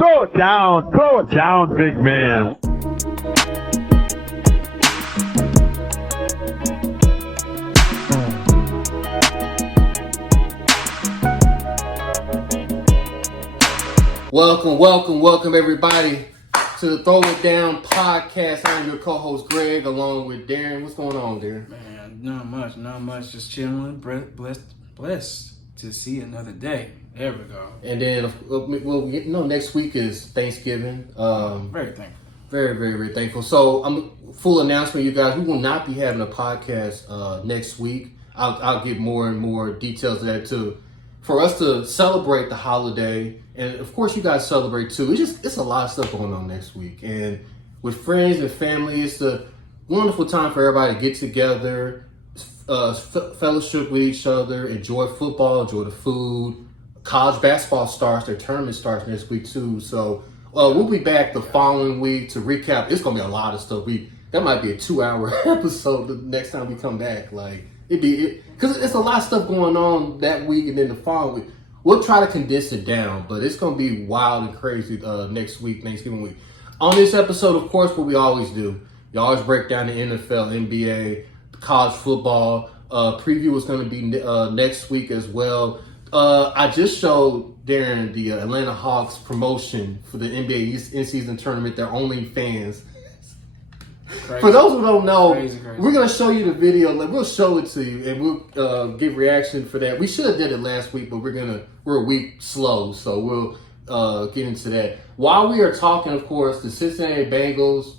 Throw it down, big man. Welcome, everybody, to the Throw It Down podcast. I'm your co-host, Greg, along with Darren. What's going on, Darren? Man, not much. Just chilling. Blessed to see another day. There we go. And then, next week is Thanksgiving. Very thankful. Very, very, very thankful. So, full announcement, you guys. We will not be having a podcast next week. I'll get more and more details of that too. For us to celebrate the holiday, and of course you guys celebrate too. It's a lot of stuff going on next week, and with friends and family, it's a wonderful time for everybody to get together, fellowship with each other, enjoy football, enjoy the food. College basketball starts; their tournament starts next week too. So we'll be back the following week to recap. It's gonna be a lot of stuff. That might be a 2-hour episode the next time we come back. Like because it's a lot of stuff going on that week, and then the following week. We'll try to condense it down, but it's going to be wild and crazy next week, Thanksgiving week. On this episode, of course, what we always do, we always break down the NFL, NBA, college football. Preview is going to be next week as well. I just showed Darren the Atlanta Hawks promotion for the NBA in-season tournament. They're only fans. Crazy. For those who don't know, crazy. We're going to show you the video. We'll show it to you, and we'll give reaction for that. We should have did it last week, but we're a week slow, so we'll get into that. While we are talking, of course, the Cincinnati Bengals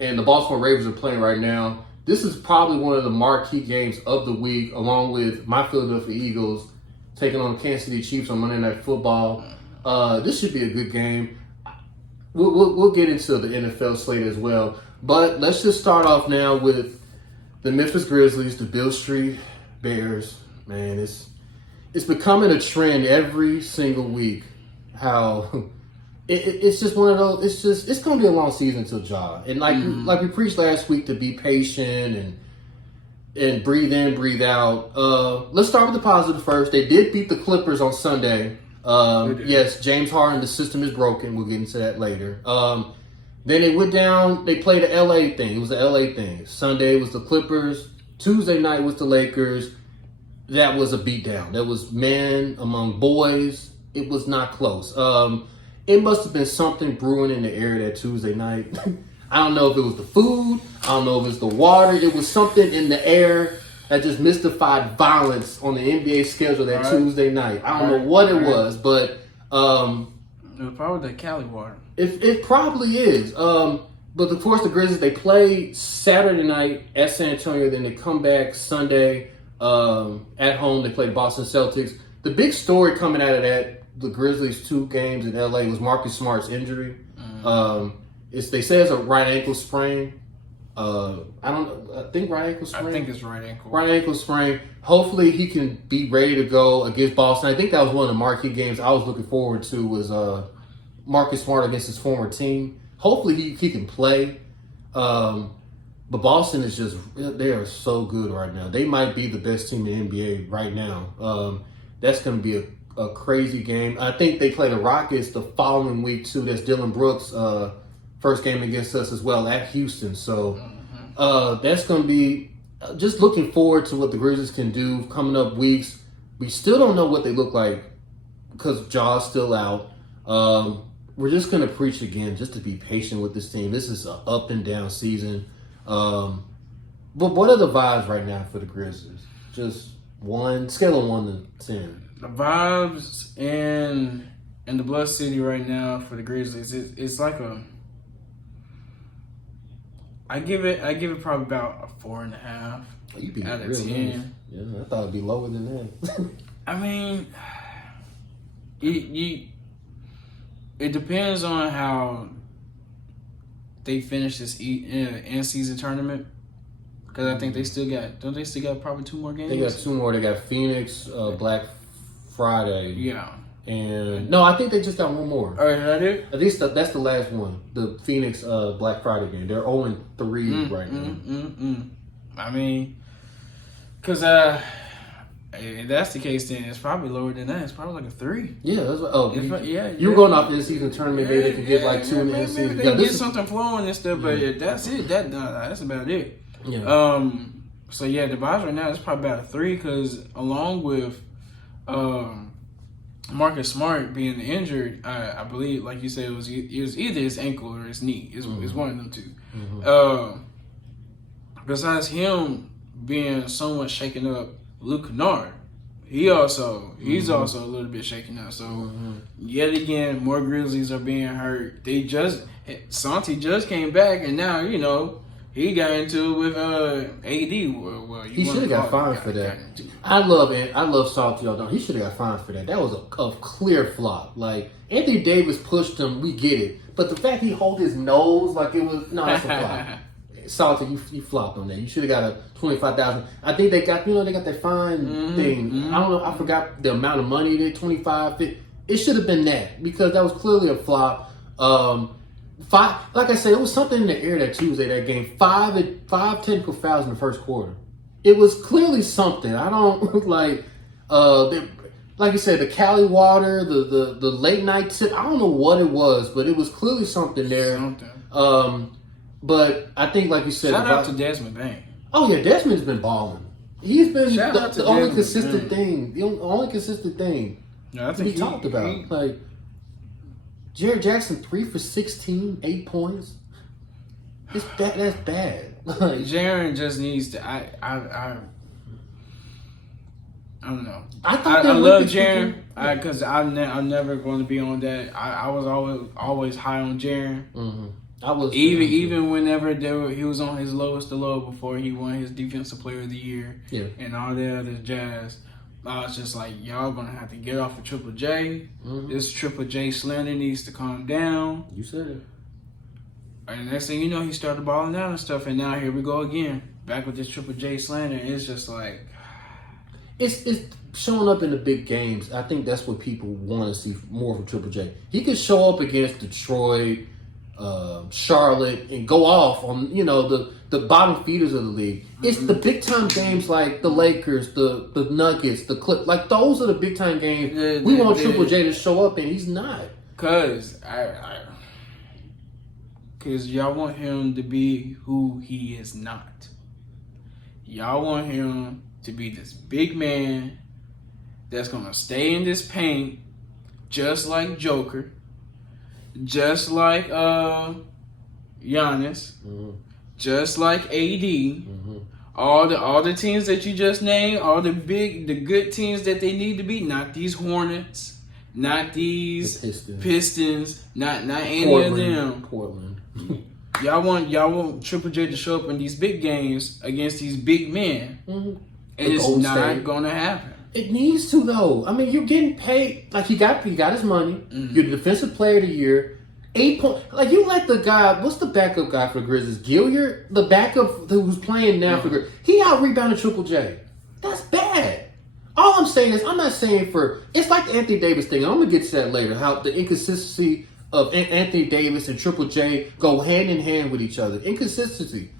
and the Baltimore Ravens are playing right now. This is probably one of the marquee games of the week, along with my Philadelphia Eagles taking on the Kansas City Chiefs on Monday Night Football. This should be a good game. We'll get into the NFL slate as well. But let's just start off now with the Memphis Grizzlies, the Beale Street Bears. Man, it's becoming a trend every single week. How it's just one of those. It's going to be a long season until Ja. And like we preached last week, to be patient and breathe in, breathe out. Let's start with the positive first. They did beat the Clippers on Sunday. Yes, James Harden, the system is broken. We'll get into that later. Then they went down, they played an LA thing. It was an LA thing. Sunday was the Clippers. Tuesday night was the Lakers. That was a beatdown. That was man among boys. It was not close. It must have been something brewing in the air that Tuesday night. I don't know if it was the food. I don't know if it was the water. It was something in the air that just mystified violence on the NBA schedule that Tuesday night. I don't know what it was, but it was probably the Cali water. It probably is. But of course, the Grizzlies, they play Saturday night at San Antonio. Then they come back Sunday at home. They play the Boston Celtics. The big story coming out of that, the Grizzlies' 2 games in LA, was Marcus Smart's injury. They say it's a right ankle sprain. I think right ankle sprain. I think it's right ankle. Right ankle sprain. Hopefully he can be ready to go against Boston. I think that was one of the marquee games I was looking forward to, was Marcus Smart against his former team. Hopefully he can play. But Boston is just, they are so good right now. They might be the best team in the NBA right now. That's going to be a crazy game. I think they play the Rockets the following week too. That's Dylan Brooks' first game against us as well at Houston. So that's going to be, just looking forward to what the Grizzlies can do coming up weeks. We still don't know what they look like because Ja's still out. We're just going to preach again, just to be patient with this team. This is an up and down season. But what are the vibes right now for the Grizzlies? Just scale of 1 to 10. The vibes in the Blood City right now for the Grizzlies, it's like I give it probably about a 4.5 out of 10. Nice. Yeah, I thought it'd be lower than that. I mean, it depends on how they finish this in-season tournament. Because I think they still got probably 2 more games? They got 2 more. They got Phoenix, Black Friday. Yeah. And no, I think they just got 1 more. Oh, is that it? At least that's the last one. The Phoenix Black Friday game. They're 0-3 right now. I mean, because If that's the case, then it's probably lower than that. It's probably like a 3. Yeah, that's what, you were going off the in-season tournament. Maybe they could get like 2 in the in-season. Maybe they get something flowing and stuff, but that's it. That's about it. Yeah. So yeah, the vibes right now is probably about a 3 because along with Marcus Smart being injured, I believe, like you said, it was either his ankle or his knee. It's one of them two. Besides him being somewhat shaken up, Luke Kennard, he's also a little bit shaken up. So yet again, more Grizzlies are being hurt. Santi just came back, and now he got into it with AD. Well, he should have got fined for that. I love Santi. He should have got fined for that. That was a clear flop. Like Anthony Davis pushed him, we get it, but the fact he hold his nose like it was that's a flop. Salty, you flopped on that. You should have got a $25,000. I think they got that fine thing. I don't know. I forgot the amount of money. They $25,000. It should have been that because that was clearly a flop. Like I said, it was something in the air that Tuesday that game. 5 technical fouls in the first quarter. It was clearly something. I don't like. Like you said, the Cali water, the late night tip. I don't know what it was, but it was clearly something there. But I think, like you said, shout out to Desmond Bain. Oh yeah, Desmond's been balling. He's been the only consistent thing. The only consistent thing we talked about. Like Jared Jackson, 3 for 16, 8 points. That's bad. Like, Jaren just needs to. I don't know. I love Jaren because I'm never going to be on that. I was always high on Jaren. Mm-hmm. I was even whenever he was on his lowest of low before he won his Defensive Player of the Year and all that other jazz. I was just like, y'all gonna have to get off of Triple J. This Triple J slander needs to calm down. You said it. And next thing you know, he started balling out and stuff, and now here we go again, back with this Triple J slander. It's just like it's showing up in the big games. I think that's what people want to see more from Triple J. He could show up against Detroit, Charlotte, and go off on the bottom feeders of the league. It's the big time games like the Lakers, the Nuggets, the Clip. Like those are the big time games. We want Triple J to show up, and he's not. Cause y'all want him to be who he is not. Y'all want him to be this big man that's gonna stay in this paint, just like Joker. Just like Giannis, just like AD, all the teams that you just named, all the good teams that they need to be, not these Hornets, not these Pistons, not any Portland, of them. Portland. Y'all want Triple J to show up in these big games against these big men, and it's not gonna happen. It needs to though. I mean, you're getting paid. Like he got his money. You're the defensive player of the year. 8 points. Like you let the guy. What's the backup guy for the Grizzlies? Gilliard, the backup who's playing now for the Grizzlies. He out rebounded Triple J. That's bad. All I'm saying is, I'm not saying it's like the Anthony Davis thing. I'm gonna get to that later. How the inconsistency of Anthony Davis and Triple J go hand in hand with each other. Inconsistency.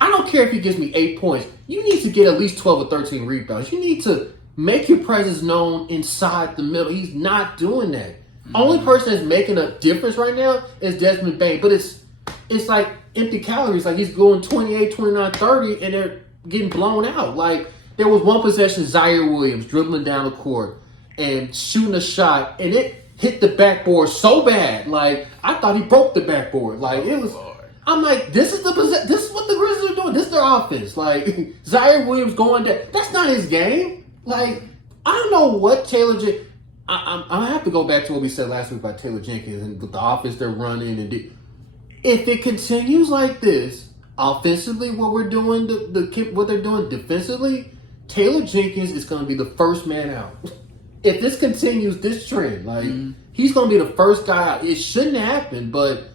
I don't care if he gives me 8 points. You need to get at least 12 or 13 rebounds. You need to make your presence known inside the middle. He's not doing that. Only person that's making a difference right now is Desmond Bain. But it's like empty calories. Like he's going 28, 29, 30, and they're getting blown out. Like there was one possession, Zaire Williams dribbling down the court and shooting a shot, and it hit the backboard so bad. Like I thought he broke the backboard. Like it was. I'm like, this is what the Grizzlies are doing. This is their offense. Like Zaire Williams going down. That's not his game. Like I don't know what Taylor. I have to go back to what we said last week about Taylor Jenkins and the offense they're running. And if it continues like this, offensively, what we're doing, what they're doing defensively, Taylor Jenkins is going to be the first man out. If this continues, this trend, like he's going to be the first guy out. It shouldn't happen, but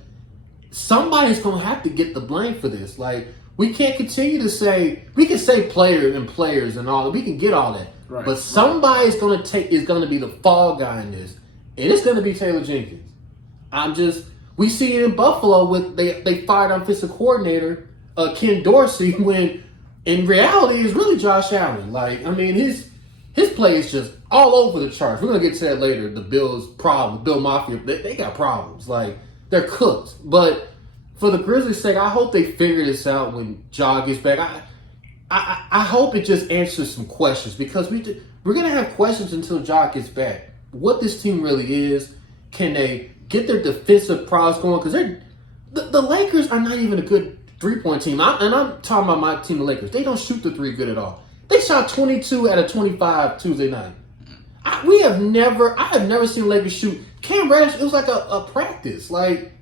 somebody's going to have to get the blame for this. Like we can't continue to say we can say players and all that. We can get all that. Right. But somebody's going to be the fall guy in this, and it's going to be Taylor Jenkins. We see it in Buffalo with they fired offensive coordinator Ken Dorsey when in reality it's really Josh Allen. Like I mean his play is just all over the charts. We're gonna get to that later. The Bills' problem, Bill Mafia, they got problems. Like they're cooked. But for the Grizzlies' sake, I hope they figure this out when Ja gets back. I hope it just answers some questions because we're gonna have questions until Ja gets back. What this team really is? Can they get their defensive prowess going? Because the Lakers are not even a good 3-point team. And I'm talking about my team, the Lakers. They don't shoot the three good at all. They shot 22 out of 25 Tuesday night. I have never seen Lakers shoot. Cam Reddish, it was like a practice. Like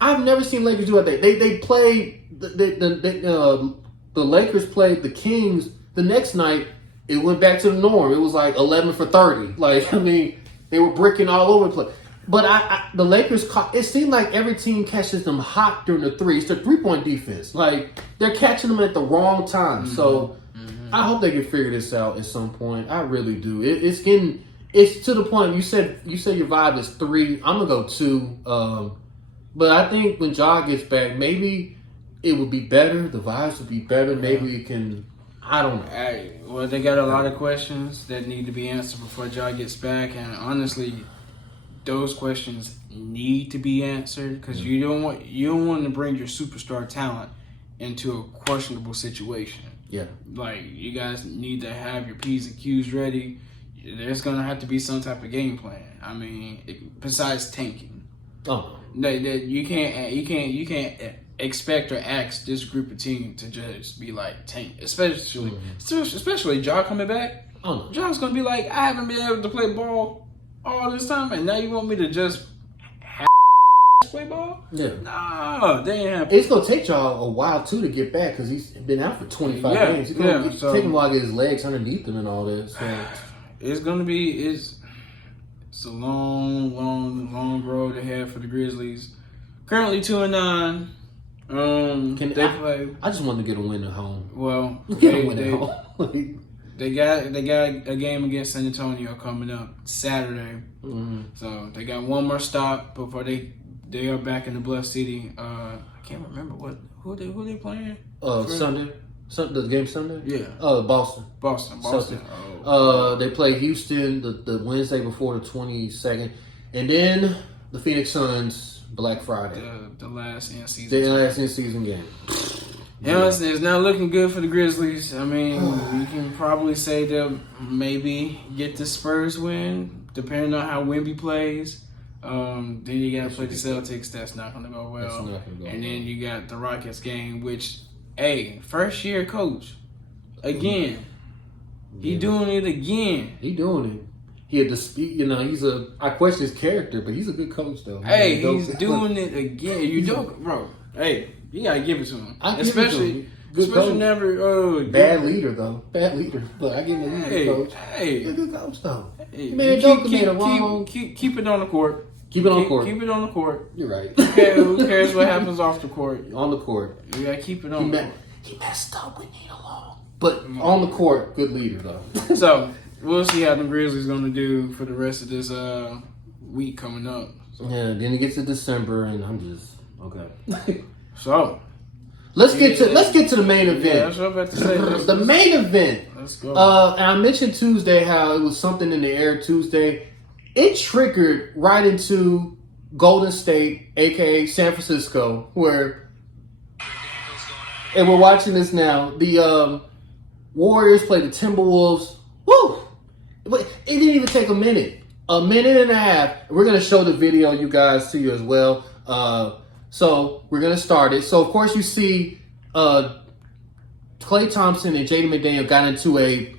I've never seen Lakers do that. They played the Lakers played the Kings the next night. It went back to the norm. It was like 11 for 30. Like I mean, they were bricking all over the place. But the Lakers, it seemed like every team catches them hot during the three. It's their 3-point defense. Like, they're catching them at the wrong time. Mm-hmm. So, I hope they can figure this out at some point. I really do. It's to the point, you said your vibe is 3. I'm going to go 2. But I think when Ja gets back, maybe it would be better. The vibes would be better. Maybe it can, I don't know. Well, they got a lot of questions that need to be answered before Ja gets back. And honestly, those questions need to be answered because you don't want to bring your superstar talent into a questionable situation. Yeah, like you guys need to have your P's and Q's ready. There's gonna have to be some type of game plan. I mean, besides tanking, you can't expect or ask this group of team to just be like tank, especially Ja coming back. Ja's gonna be like, I haven't been able to play ball all this time, and now you want me to just play ball? Yeah. Nah, they ain't happy. It's gonna take y'all a while too to get back because he's been out for 25 games. It's gonna take him a while to get his legs underneath him and all this. So. It's gonna be it's a long road ahead for the Grizzlies. Currently 2-9. I just wanted to get a win at home. Well, get a win at home. They got a game against San Antonio coming up Saturday. Mm-hmm. So they got one more stop before they are back in the Bluff City. I can't remember who they playing. Sunday. The game Sunday? Yeah. Boston. Oh. They play Houston the Wednesday before the 22nd. And then the Phoenix Suns Black Friday. The last in-season. The last in-season game. Yeah, it's not looking good for the Grizzlies. I mean, you can probably say they'll maybe get the Spurs win, depending on how Wemby plays. Then you got to play the Celtics. That's not going to go well. And then you got the Rockets game, which, first-year coach. Again. He doing it again. He doing it. He had to speak, I question his character, but he's a good coach, though. He's doing it again. You don't, bro. You gotta give it to him. Especially never. Bad leader though. Bad leader, but I give him a leader, coach. He's a good coach though. Keep it on the court. Keep it on the court. Keep it on the court. You're right. Who cares what happens off the court? On the court. You gotta keep it on. He messed up with Nina Long, but on the court, good leader though. So we'll see how the Grizzlies gonna do for the rest of this week coming up. Yeah. Then it gets to December, and I'm just okay. So let's get to the main event. Yeah, that's what I'm about to say. The main event. Let's go. And I mentioned Tuesday how it was something in the air Tuesday. It triggered right into Golden State, aka San Francisco, and we're watching this now. The Warriors play the Timberwolves. Woo! But it didn't even take a minute and a half. We're gonna show the video you guys see as well. So we're going to start it. So, of course, you see Klay Thompson and Jaden McDaniel got into a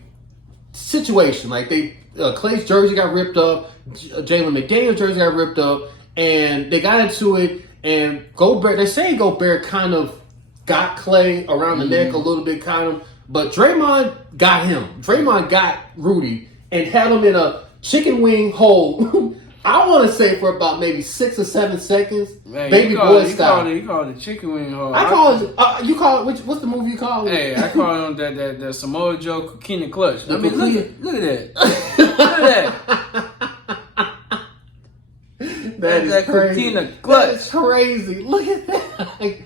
situation. Like, Klay's jersey got ripped up. Jalen McDaniel's jersey got ripped up. And they got into it. And they're saying Gobert kind of got Klay around the neck a little bit, kind of. But Draymond got him. Draymond got Rudy and had him in a chicken wing hole. I want to say for about maybe 6 or 7 seconds. Man, Baby boy style. You call it chicken wing hole. I call it. You call it. What's the movie you call it? Hey, I call it the Samoa Joe Coquina Clutch. I mean, look at that. Look at that. That crazy. Clutch. That's crazy. Look at that.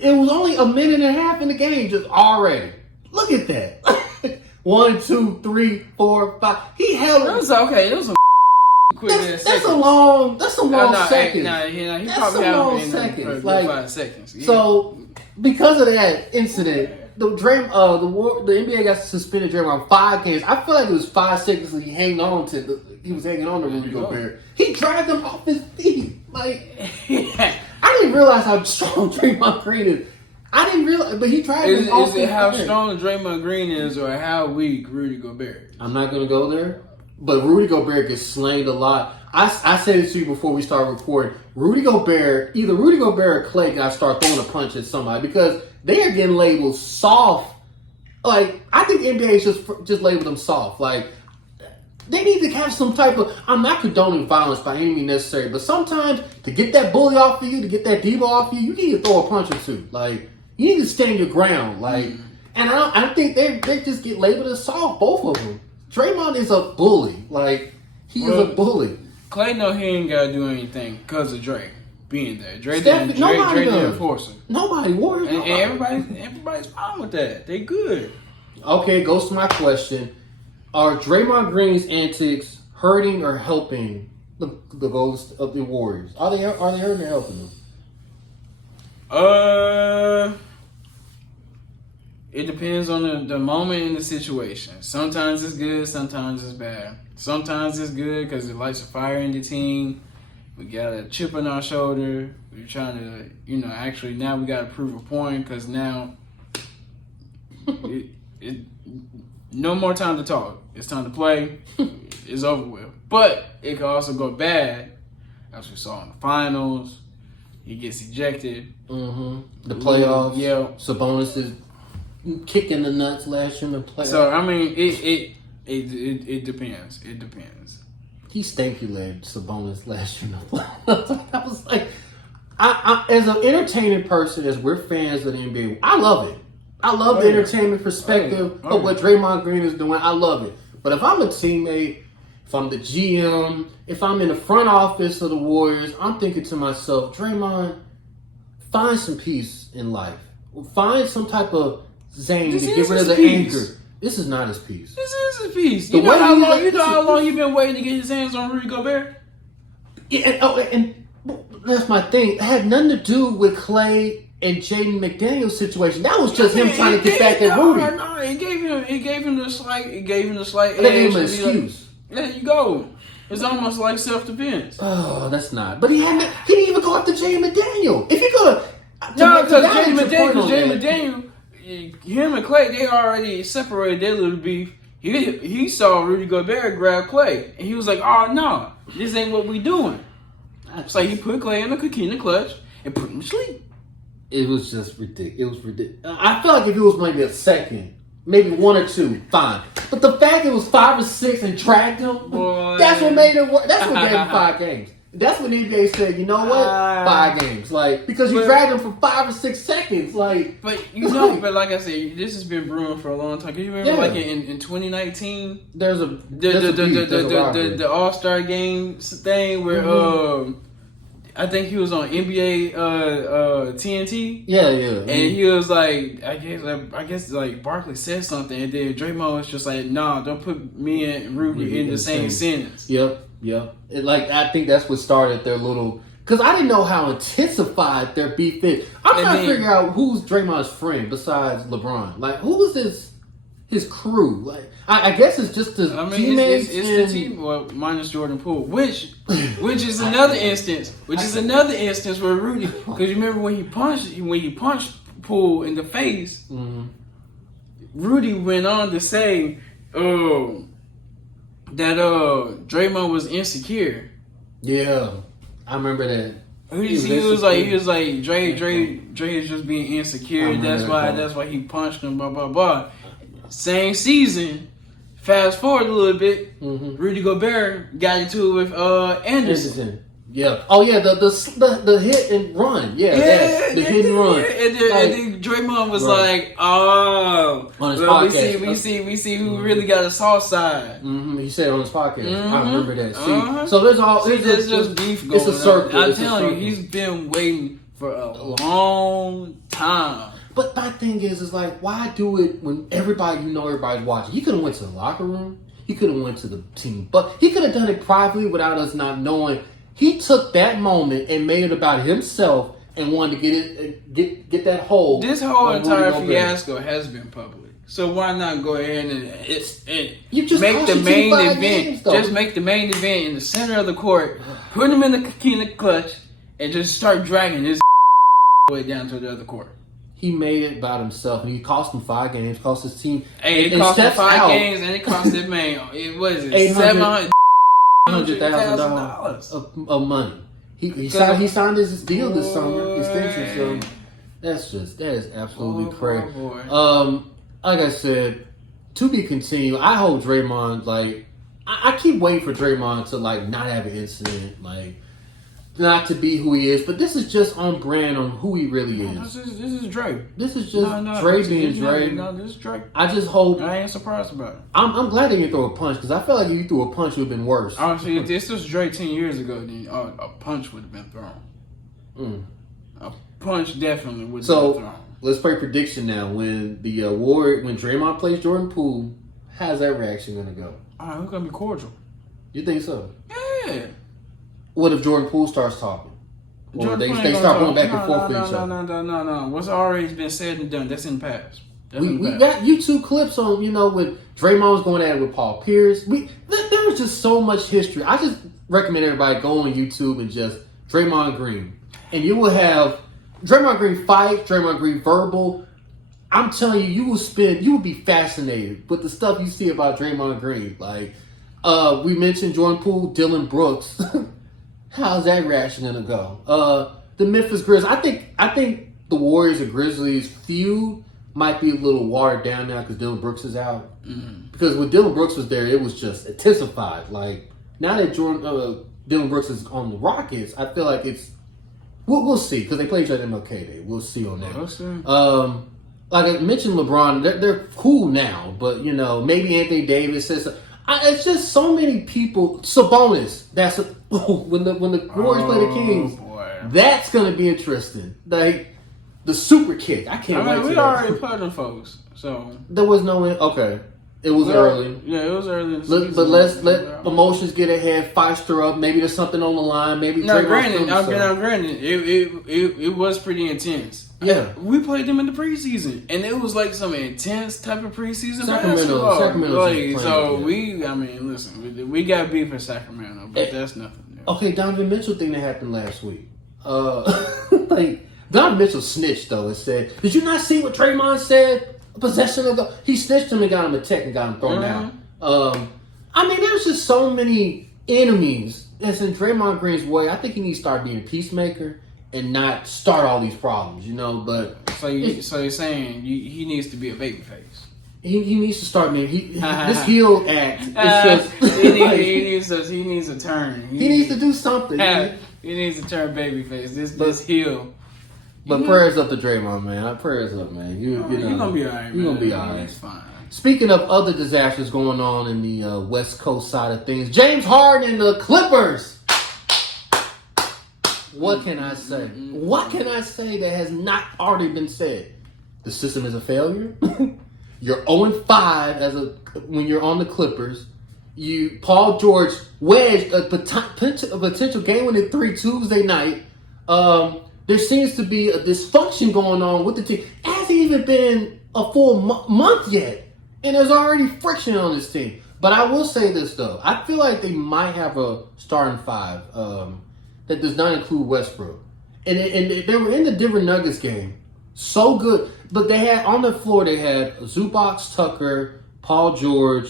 It was only a minute and a half in the game, just already. Look at that. 1, 2, 3, 4, 5. He held It was okay. It was a quick that's a long second. He That's probably some long haven't been in seconds. for Like, 5 seconds. Yeah. So because of that incident, the NBA got suspended Draymond 5 games. I feel like it was 5 seconds that he was hanging on to Rudy Gobert. He dragged him off his feet. Like I didn't realize how strong Draymond Green is. I didn't realize, but he dragged him off his feet. Is it how strong Draymond Green is, or how weak Rudy Gobert is? I'm not gonna go there. But Rudy Gobert gets slayed a lot. I said it to you before we started recording. Either Rudy Gobert or Clay got to start throwing a punch at somebody because they are getting labeled soft. Like, I think the NBA just labeled them soft. Like, they need to have some type of... I'm not condoning violence by any means necessary, but sometimes to get that bully off of you, to get that diva off of you, you need to throw a punch or two. Like, you need to stand your ground. Like, and I think they just get labeled as soft, both of them. Draymond is a bully. Like, he is a bully. Clay know he ain't got to do anything because of Dray being there. Dray Nobody didn't enforce him. Nobody worries. And everybody's fine with that. They good. Okay, goes to my question. Are Draymond Green's antics hurting or helping the goals of the Warriors? Are they hurting or helping them? It depends on the moment and the situation. Sometimes it's good, sometimes it's bad. Sometimes it's good because it lights a fire in the team. We got a chip on our shoulder. We're trying to, actually now we got to prove a point because now no more time to talk. It's time to play. It's over with. But it can also go bad, as we saw in the finals. He gets ejected. Mm-hmm. The playoffs. Yeah. Sabonis is kicking the nuts last year in the playoffs. So I mean, it depends. It depends. He stanky led Sabonis last year in the playoffs. I was like, I as an entertaining person, as we're fans of the NBA, I love it. I love the entertainment perspective of what Draymond Green is doing. I love it. But if I'm a teammate, if I'm the GM, if I'm in the front office of the Warriors, I'm thinking to myself, Draymond, find some peace in life. Find some type of zane to get rid of the anger. This is not his piece. This is his piece. You know how long he's been waiting to get his hands on Rudy Gobert? Yeah, and that's my thing. It had nothing to do with Clay and Jaden McDaniel's situation. That was just him trying to get back at Rudy. No, he gave him the slight. He gave him the slight. They gave him an excuse. There you go. It's almost like self-defense. Oh, that's not. But he didn't even go after Jaden McDaniel. If you're gonna because Jaden McDaniel. Him and Clay, they already separated their little beef. He saw Rudy Gobert grab Clay, and he was like, "Oh no, this ain't what we doing." It's like he put Clay in the clutch and put him to sleep. It was just ridiculous. It was ridiculous. I feel like if it was maybe a second, maybe 1 or 2, fine. But the fact it was 5 or 6 and dragged him, that's what made it work. That's what gave him 5 games. That's when the NBA said, you know what? 5 games. Like, because you dragged him for 5 or 6 seconds. Like, but like I said, this has been brewing for a long time. Can you remember in 2019? There's the All-Star game thing where I think he was on NBA TNT. Yeah. And he was like, I guess like Barkley said something, and then Draymond was just like, "Nah, don't put me and Rudy in the same sentence." Yep. I think that's what started their little. Because I didn't know how intensified their beef is. I'm trying to figure out who's Draymond's friend besides LeBron. Like, who is his crew? Like, I guess it's just the teammates. It's the team, well, minus Jordan Poole, which is another instance. Where Rudy, because you remember when he punched Poole in the face, Rudy went on to say, that Draymond was insecure. Yeah, I remember that. He was like Dray is just being insecure. That's why he punched him. Blah blah blah. Same season. Fast forward a little bit. Rudy Gobert got into it with Anderson. Yeah. Oh yeah. The hit and run. Yeah. The hit and run. And then Draymond was like, "Oh, on his podcast. we see who really got a soft side." He said on his podcast. I remember that. See, so there's just beef going on. It's a circle. I'm telling you, he's been waiting for a long time. But my thing is like, why do it when everybody's watching? He could have went to the locker room. He could have went to the team, but he could have done it privately without us not knowing. He took that moment and made it about himself and wanted to get that hole. This whole entire fiasco has been public, so why not go ahead and you just make the main event? Games, just make the main event in the center of the court, put him in the clutch, and just start dragging this way down to the other court. He made it about himself, and he cost him 5 games, cost his team. Hey, it cost him 5 games, and it cost that man. It was $700,000 of money. He signed his deal this summer, extension. So that is absolutely crazy. Like I said, to be continued. I hope Draymond, like, I keep waiting for Draymond to like not have an incident, like not to be who he is. But this is just on brand on who he really is. This is Dray. This is just Dray being Dray. No, this is Dray. I just hope. I ain't surprised about it. I'm glad they didn't throw a punch because I feel like if you threw a punch, it would have been worse. Honestly, if this was Dray 10 years ago, then a punch would have been thrown. A punch definitely would have been thrown. Let's play prediction now. When the when Draymond plays Jordan Poole, how's that reaction gonna go? It's gonna be cordial. You think so? Yeah. What if Jordan Poole starts talking? Or they start going back and forth with each other? No. What's already been said and done, that's in the past. We got YouTube clips on, when Draymond was going at it with Paul Pierce. There was just so much history. I just recommend everybody go on YouTube and just Draymond Green. And you will have Draymond Green fight, Draymond Green verbal. I'm telling you, you will be fascinated with the stuff you see about Draymond Green. Like, we mentioned Jordan Poole, Dylan Brooks. How's that reaction gonna go? The Memphis Grizzlies. I think the Warriors and Grizzlies feud might be a little watered down now because Dylan Brooks is out. Mm-hmm. Because when Dylan Brooks was there, it was just intensified. Like now that Dylan Brooks is on the Rockets, I feel like it's we'll see because they play each other MLK Day. We'll see on that. Like I mentioned, LeBron, they're cool now, but maybe Anthony Davis says. It's just so many people. Sabonis. That's when the Warriors play the Kings. Boy. That's gonna be interesting. Like the super kick. I can't wait. We already played them folks, so there was no. Okay, it was early. Yeah, it was early. But let's let emotions get ahead. Fight stir up. Maybe there's something on the line. Maybe. Granted, it was pretty intense. Yeah, we played them in the preseason, and it was like some intense type of preseason Sacramento. Listen, we got beef for Sacramento, but that's nothing new. Okay, Donovan Mitchell thing that happened last week. Like Donovan Mitchell snitched though and said, "Did you not see what Draymond said? Possession of the." He snitched him and got him a tech and got him thrown out. There's just so many enemies that's in Draymond Green's way. I think he needs to start being a peacemaker. And not start all these problems, But so you're saying he needs to be a babyface. He needs to start being this heel act. It's just he needs a turn. He needs to do something. He needs to turn babyface. This heel. But prayers up to Draymond, man. Prayers up, man. You're gonna be alright. You're gonna be alright. It's fine. Speaking of other disasters going on in the West Coast side of things, James Harden and the Clippers. What can I say? What can I say that has not already been said? The system is a failure. You're 0-5 when you're on the Clippers. Paul George wedged a potential game-winning 3 Tuesday night. There seems to be a dysfunction going on with the team. It hasn't even been a full month yet, and there's already friction on this team. But I will say this though, I feel like they might have a starting 5. That does not include Westbrook. And they were in the Denver Nuggets game. So good. But they had, on the floor, they had Zubac, Tucker, Paul George,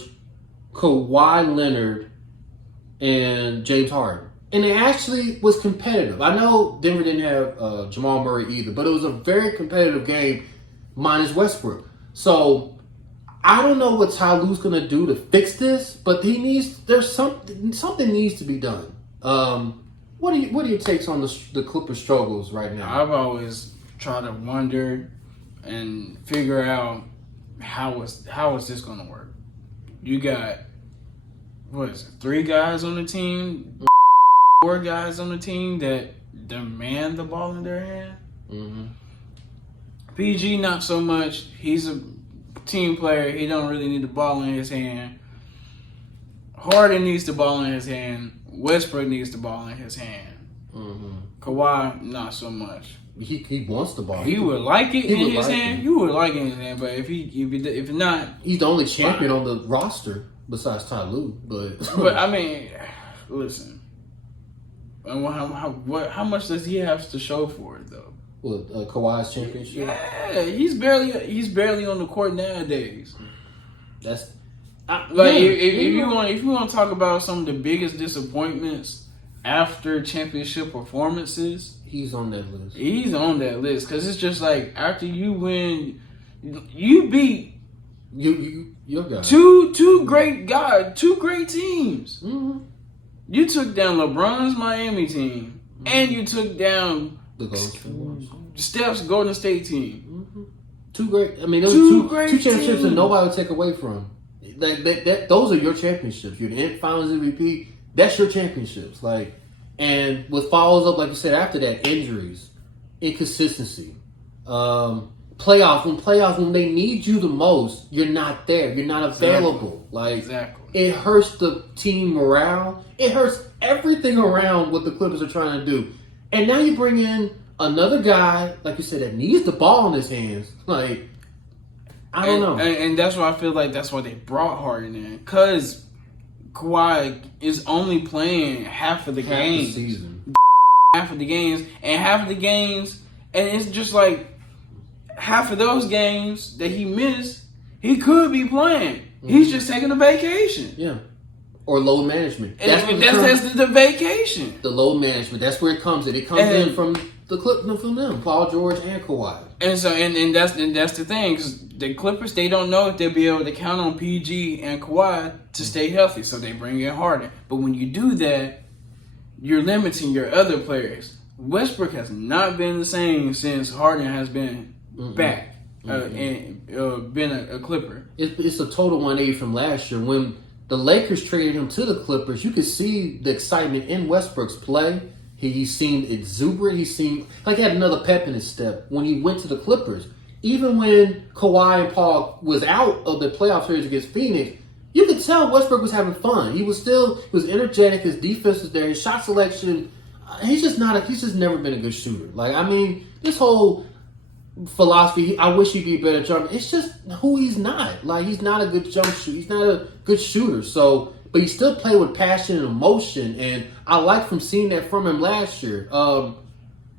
Kawhi Leonard, and James Harden. And it actually was competitive. I know Denver didn't have Jamal Murray either, but it was a very competitive game minus Westbrook. So I don't know what Ty Lue's going to do to fix this, but something needs to be done. What are your takes on the Clippers struggles right now? I've always tried to wonder and figure out how is this going to work. You got 3 guys on the team, 4 guys on the team that demand the ball in their hand. Mm-hmm. PG not so much. He's a team player. He don't really need the ball in his hand. Harden needs the ball in his hand. Westbrook needs the ball in his hand. Kawhi, not so much. He wants the ball. He would like it in his hand. You would like it in his hand, but if not, he's the only champion on the roster besides Ty Lue. But I mean, listen. And how much does he have to show for it though? What, Kawhi's championship? Yeah, he's barely on the court nowadays. That's if you want to talk about some of the biggest disappointments after championship performances, he's on that list. He's on that list because it's just like after you win, you beat your guy. two great teams. Mm-hmm. You took down LeBron's Miami team, and you took down Steph's Golden State team. Mm-hmm. Two great. I mean, those two championships that nobody would take away from. Those are your championships. You're the Finals MVP. That's your championships. Like, and what follows up, like you said, after that, injuries, inconsistency, playoffs when they need you the most, you're not there. You're not available. It hurts the team morale. It hurts everything around what the Clippers are trying to do. And now you bring in another guy, like you said, that needs the ball in his hands. Like, I don't know. And that's why I feel like that's why they brought Harden in. Because Kawhi is only playing half of the games. The season. Half of the games. And it's just like half of those games that he missed, he could be playing. Mm-hmm. He's just taking a vacation. Yeah. Or load management. That's the vacation. The load management. That's where it comes in. It comes in from from them, Paul George and Kawhi. And so and that's the thing, because the Clippers, they don't know if they'll be able to count on PG and Kawhi to stay healthy, so they bring in Harden. But when you do that, you're limiting your other players. Westbrook has not been the same since Harden has been back and been a Clipper. It's a total 180 from last year. When the Lakers traded him to the Clippers, you could see the excitement in Westbrook's play. He seemed exuberant. He seemed like he had another pep in his step when he went to the Clippers. Even when Kawhi and Paul was out of the playoff series against Phoenix, you could tell Westbrook was having fun. He was energetic. His defense was there. His shot selection. He's just never been a good shooter. Like, I mean, this whole philosophy, I wish he'd be a better jumper. It's just who he's not. Like, he's not a good jump shooter. He's not a good shooter. So, but he still played with passion and emotion, and I like from seeing that from him last year.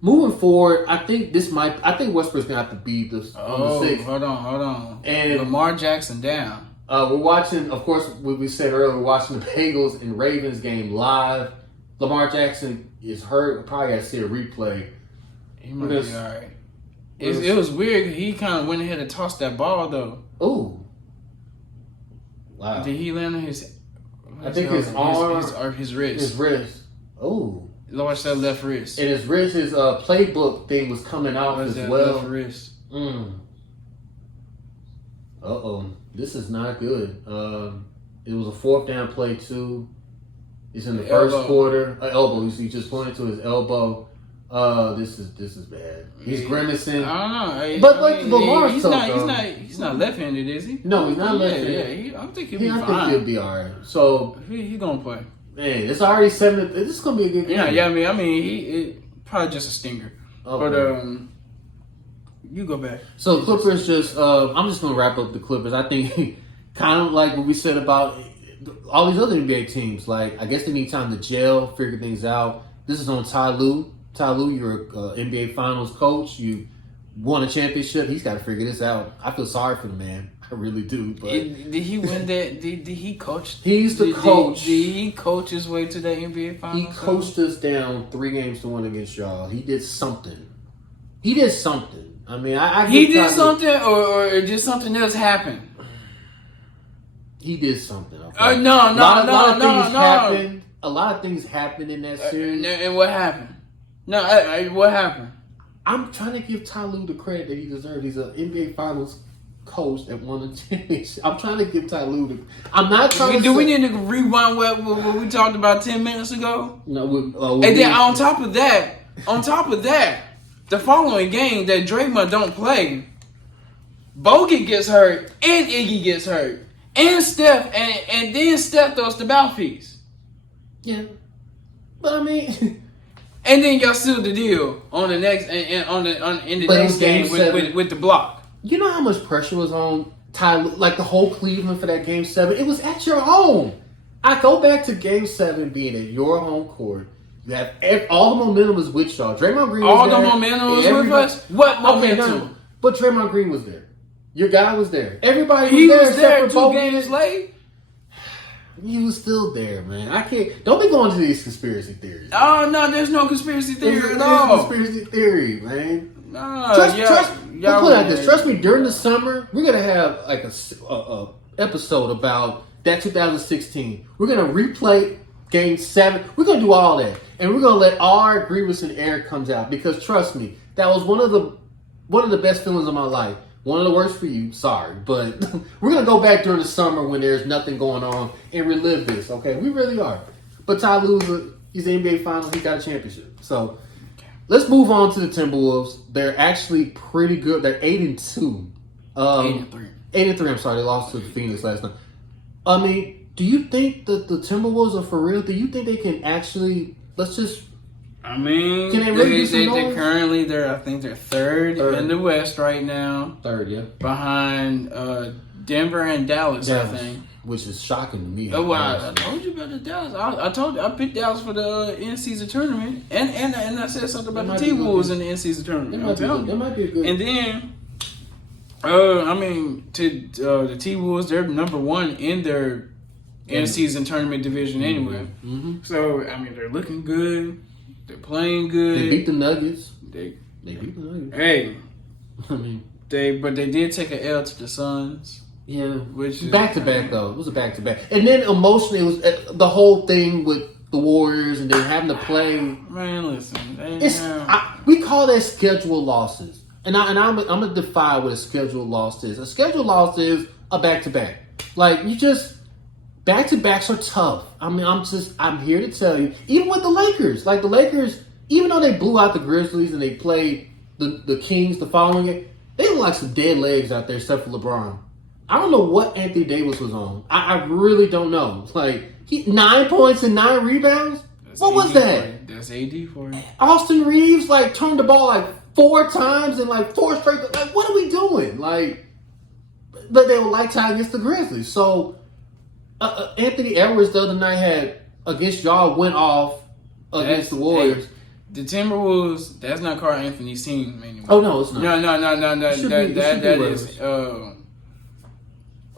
Moving forward, I think Westbrook's gonna have to be this. Hold on. And Lamar Jackson down. We're watching, of course, what we said earlier. We're watching the Bengals and Ravens game live. Lamar Jackson is hurt. We'll probably got to see a replay. He might be all right. It was weird. He kind of went ahead and tossed that ball though. Ooh. Wow. Did he land on his? I think his arm or his wrist. His wrist. Oh. Watch that left wrist. And his wrist, his playbook thing was coming out as well. Left wrist. This is not good. It was a fourth down play too. It's in the first quarter. Elbow. He just pointed to his elbow. This is bad. He's grimacing. I don't know. But Lamar's he's not left-handed, is he? No, he's not left-handed. I think he'll be fine. I think he'll be all right. So he's gonna play. Man, it's already 7. This is gonna be a good game. Yeah. I mean, he probably just a stinger. Okay. But you go back. So Clippers just. I'm just gonna wrap up the Clippers. I think kind of like what we said about all these other NBA teams. Like, I guess they need time to gel, figure things out. This is on Ty Lue. Ty Lue, you're an NBA Finals coach. You won a championship. He's got to figure this out. I feel sorry for the man. I really do. But did he win that? Did he coach? He's the coach. Did he coach his way to the NBA Finals? He coached us down 3 games to 1 against y'all. He did something. I mean, he did something, or did something else happen? He did something. Okay? No. A lot of things happened in that series. And what happened? No, what happened? I'm trying to give Ty Lue the credit that he deserves. He's an NBA Finals coach that won a championship. I'm trying to give Ty Lue I'm not trying to. Do we need to rewind what we talked about 10 minutes ago? No. And then on top of that, the following game that Draymond don't play, Bogut gets hurt and Iggy gets hurt. And Steph and then Steph throws the mouthpiece. Yeah. But I mean and then y'all seal the deal on the next in the next game with the block. You know how much pressure was on Tyler, like the whole Cleveland for that game 7? It was at your home. I go back to game 7 being at your home court. That all the momentum was with y'all. Draymond Green was there. All the momentum was with us? What momentum? Okay, no, but Draymond Green was there. Your guy was there. Everybody He was there. was there except for 2 games late. He was still there, man. I can't. Don't be going to these conspiracy theories. Oh no, there's no conspiracy theory There's at all. conspiracy theory, man. No, Trust y'all we'll put it like this. Trust me. During the summer, we're gonna have like a episode about that 2016. We're gonna replay Game 7. We're gonna do all that, and we're gonna let all our grievance and air comes out because trust me, that was one of the best feelings of my life. One of the worst for you, sorry, but we're gonna go back during the summer when there's nothing going on and relive this. Okay, we really are. But Ty Lue, he's in the NBA Finals. He got a championship. So let's move on to the Timberwolves. They're actually pretty good. They're 8-2. 8-3. 8-3. I'm sorry, they lost to the Phoenix last night. I mean, do you think that the Timberwolves are for real? Do you think they can actually? Let's just. I mean, can they really they're currently I think they're third in the West right now. Third, yeah. Behind Denver and Dallas, I think. Which is shocking to me. Oh, wow. I told you about the Dallas. I told you I picked Dallas for the in-season tournament, and I said something about the T-Wolves in the in-season tournament. It might be a good. And then, I mean, to the T-Wolves, they're number 1 in their in-season tournament division anyway. Mm-hmm. So I mean, they're looking good. They're playing good. They beat the Nuggets. They beat the Nuggets. Hey, I mean, they did take an L to the Suns. Yeah, which is back to back though. It was a back to back, and then emotionally, it was the whole thing with the Warriors and then having to play. Man, listen, we call that schedule losses, and I'm gonna define what a schedule loss is. A schedule loss is a back to back. Like you just. Back-to-backs are tough. I mean, I'm here to tell you, even with the Lakers, like the Lakers, even though they blew out the Grizzlies and they played the Kings the following game, they look like some dead legs out there except for LeBron. I don't know what Anthony Davis was on. I really don't know. Like, 9 points and 9 rebounds? What was that? That's AD for you. Austin Reeves, turned the ball 4 times in 4 straight. What are we doing? But they were tied against the Grizzlies. So, Anthony Edwards the other night had against y'all went off against the Warriors. The Timberwolves, that's not Carl Anthony's team anymore. Oh no, it's not. No. That is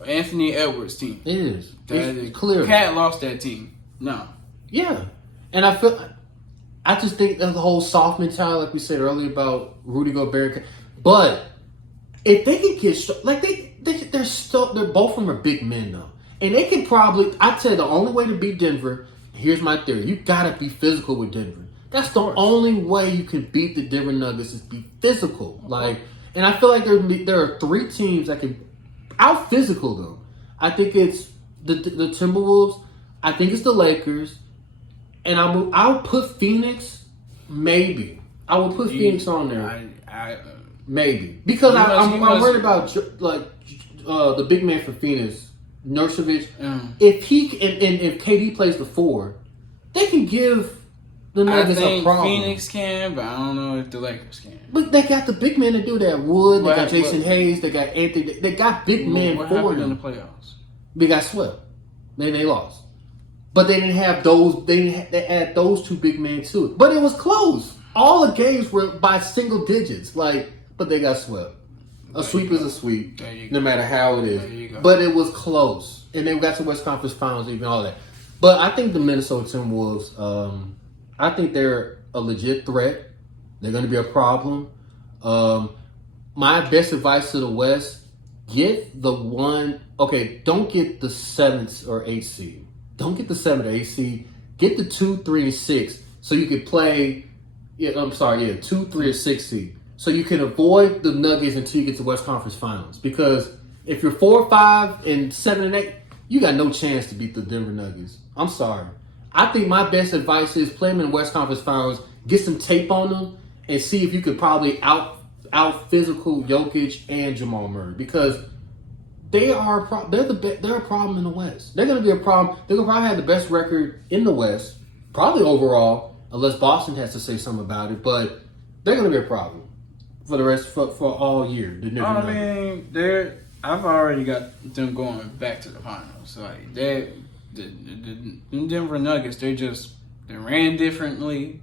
Anthony Edwards' team. It is. It's clear. Cat lost that team. No. Yeah, and I just think that the whole soft mentality, like we said earlier about Rudy Gobert. But if they can get they're both of them are big men though. And they can probably, I'd say the only way to beat Denver, here's my theory, you gotta be physical with Denver. That's the only way you can beat the Denver Nuggets is be physical. And I feel like there are 3 teams that can out physical them. I think it's the Timberwolves, I think it's the Lakers, and I'll put Phoenix, maybe. I will put Phoenix on there. Maybe. Because I'm worried about the big man for Phoenix, Nurkic, if he and if KD plays the 4, they can give the Nuggets a problem. Phoenix can, but I don't know if the Lakers can. But they got the big men to do that. Wood, they got Jason Hayes, they got Anthony. They got big men what for happened them. In the playoffs? They got swept. Then they lost. But they didn't have those. They had those 2 big men too. But it was close. All the games were by single digits. But they got swept. A sweep is a sweep, no matter how it is. But it was close. And they got to West Conference Finals, even all that. But I think the Minnesota Timberwolves, I think they're a legit threat. They're going to be a problem. My best advice to the West, get the one, don't get the 7th or 8th seed. Don't get the 7th or 8th seed. Get the 2, 3, and 6 so you can play, 2, 3, or 6 seed. So you can avoid the Nuggets until you get to West Conference Finals. Because if you're 4, 5, and 7 and 8, you got no chance to beat the Denver Nuggets. I'm sorry. I think my best advice is play them in the West Conference Finals, get some tape on them, and see if you could probably out physical Jokic and Jamal Murray, because they're a problem in the West. They're going to be a problem. They're going to probably have the best record in the West, probably overall, unless Boston has to say something about it. But they're going to be a problem for the rest for all year. I mean, I've already got them going back to the finals. Like the Denver Nuggets, they ran differently.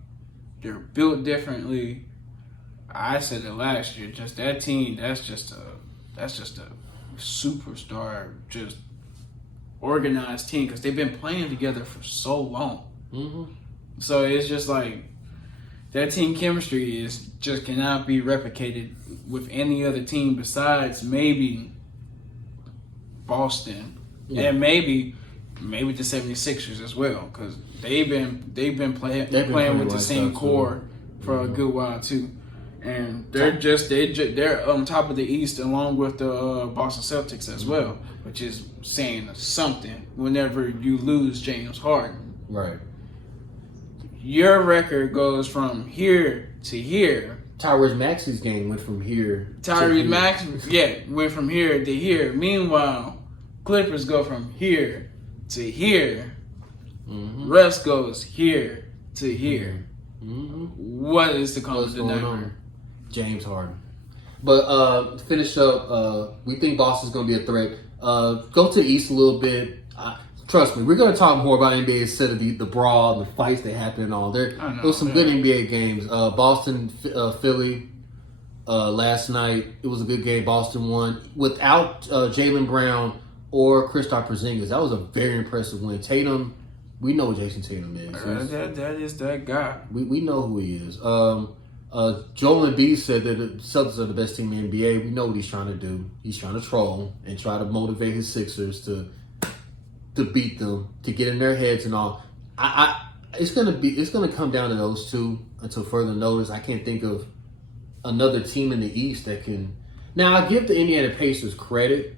They're built differently. I said it last year. Just that team. That's just a superstar, just organized team, because they've been playing together for so long. Mm-hmm. So it's just like that team chemistry cannot be replicated with any other team besides maybe Boston and maybe the 76ers as well, because they've been playing with the same core for a good while too. And they're on top of the East along with the Boston Celtics as well, which is saying something whenever you lose James Harden. Right. Your record goes from here to here. Tyrese Maxey's game went from here. Went from here to here. Meanwhile, Clippers go from here to here. Mm-hmm. Russ goes here to here. Mm-hmm. What is the common denominator? James Harden. But to finish up, we think Boston's going to be a threat. Go to the East a little bit. Trust me, we're going to talk more about NBA instead of the brawl, the fights that happen and all. There was some good NBA games. Boston, Philly last night. It was a good game. Boston won without Jaylen Brown or Kristaps Porzingis. That was a very impressive win. Tatum, we know what Jason Tatum is. That is that guy. We know who he is. Joel Embiid said that the Celtics are the best team in the NBA. We know what he's trying to do. He's trying to troll and try to motivate his Sixers to beat them, to get in their heads and all. It's gonna come down to those two until further notice. I can't think of another team in the East that can. Now I give the Indiana Pacers credit.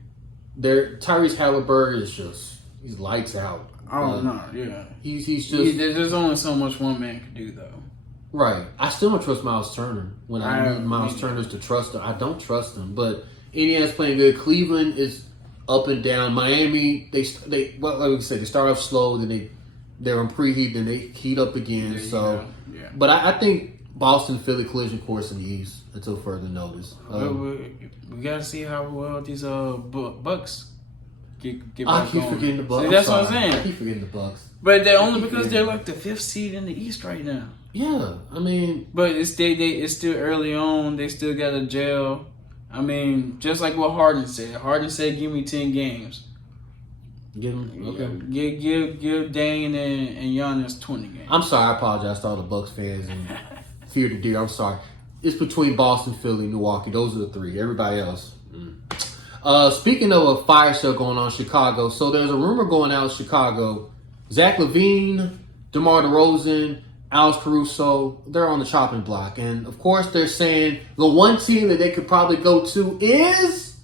Tyrese Halliburton is he's lights out. Oh no, yeah. He's just. There's only so much one man can do though. Right. I still don't trust Miles Turner. When I need Miles Turner to trust him, I don't trust him. But Indiana's playing good. Cleveland is up and down. Miami, they like we said, they start off slow, then they're on preheat, then they heat up again. Yeah. But I think Boston, Philly collision course in the East until further notice. We gotta see how well these Bucks get back I keep forgetting the Bucks. See, that's what I'm saying. I keep forgetting the Bucks. But they're only because they're like the 5th seed in the East right now. Yeah, I mean, but it's still early on. They still got to gel. I mean, just like what Harden said. Harden said, "Give me 10 games." Give him Give Dane and Giannis 20 games. I'm sorry. I apologize to all the Bucks fans and Fear the Deer. I'm sorry. It's between Boston, Philly, Milwaukee. Those are the three. Everybody else. Speaking of a fire sale going on in Chicago, so there's a rumor going out in Chicago. Zach LaVine, DeMar DeRozan, Alex Caruso, they're on the chopping block. And, of course, they're saying the one team that they could probably go to is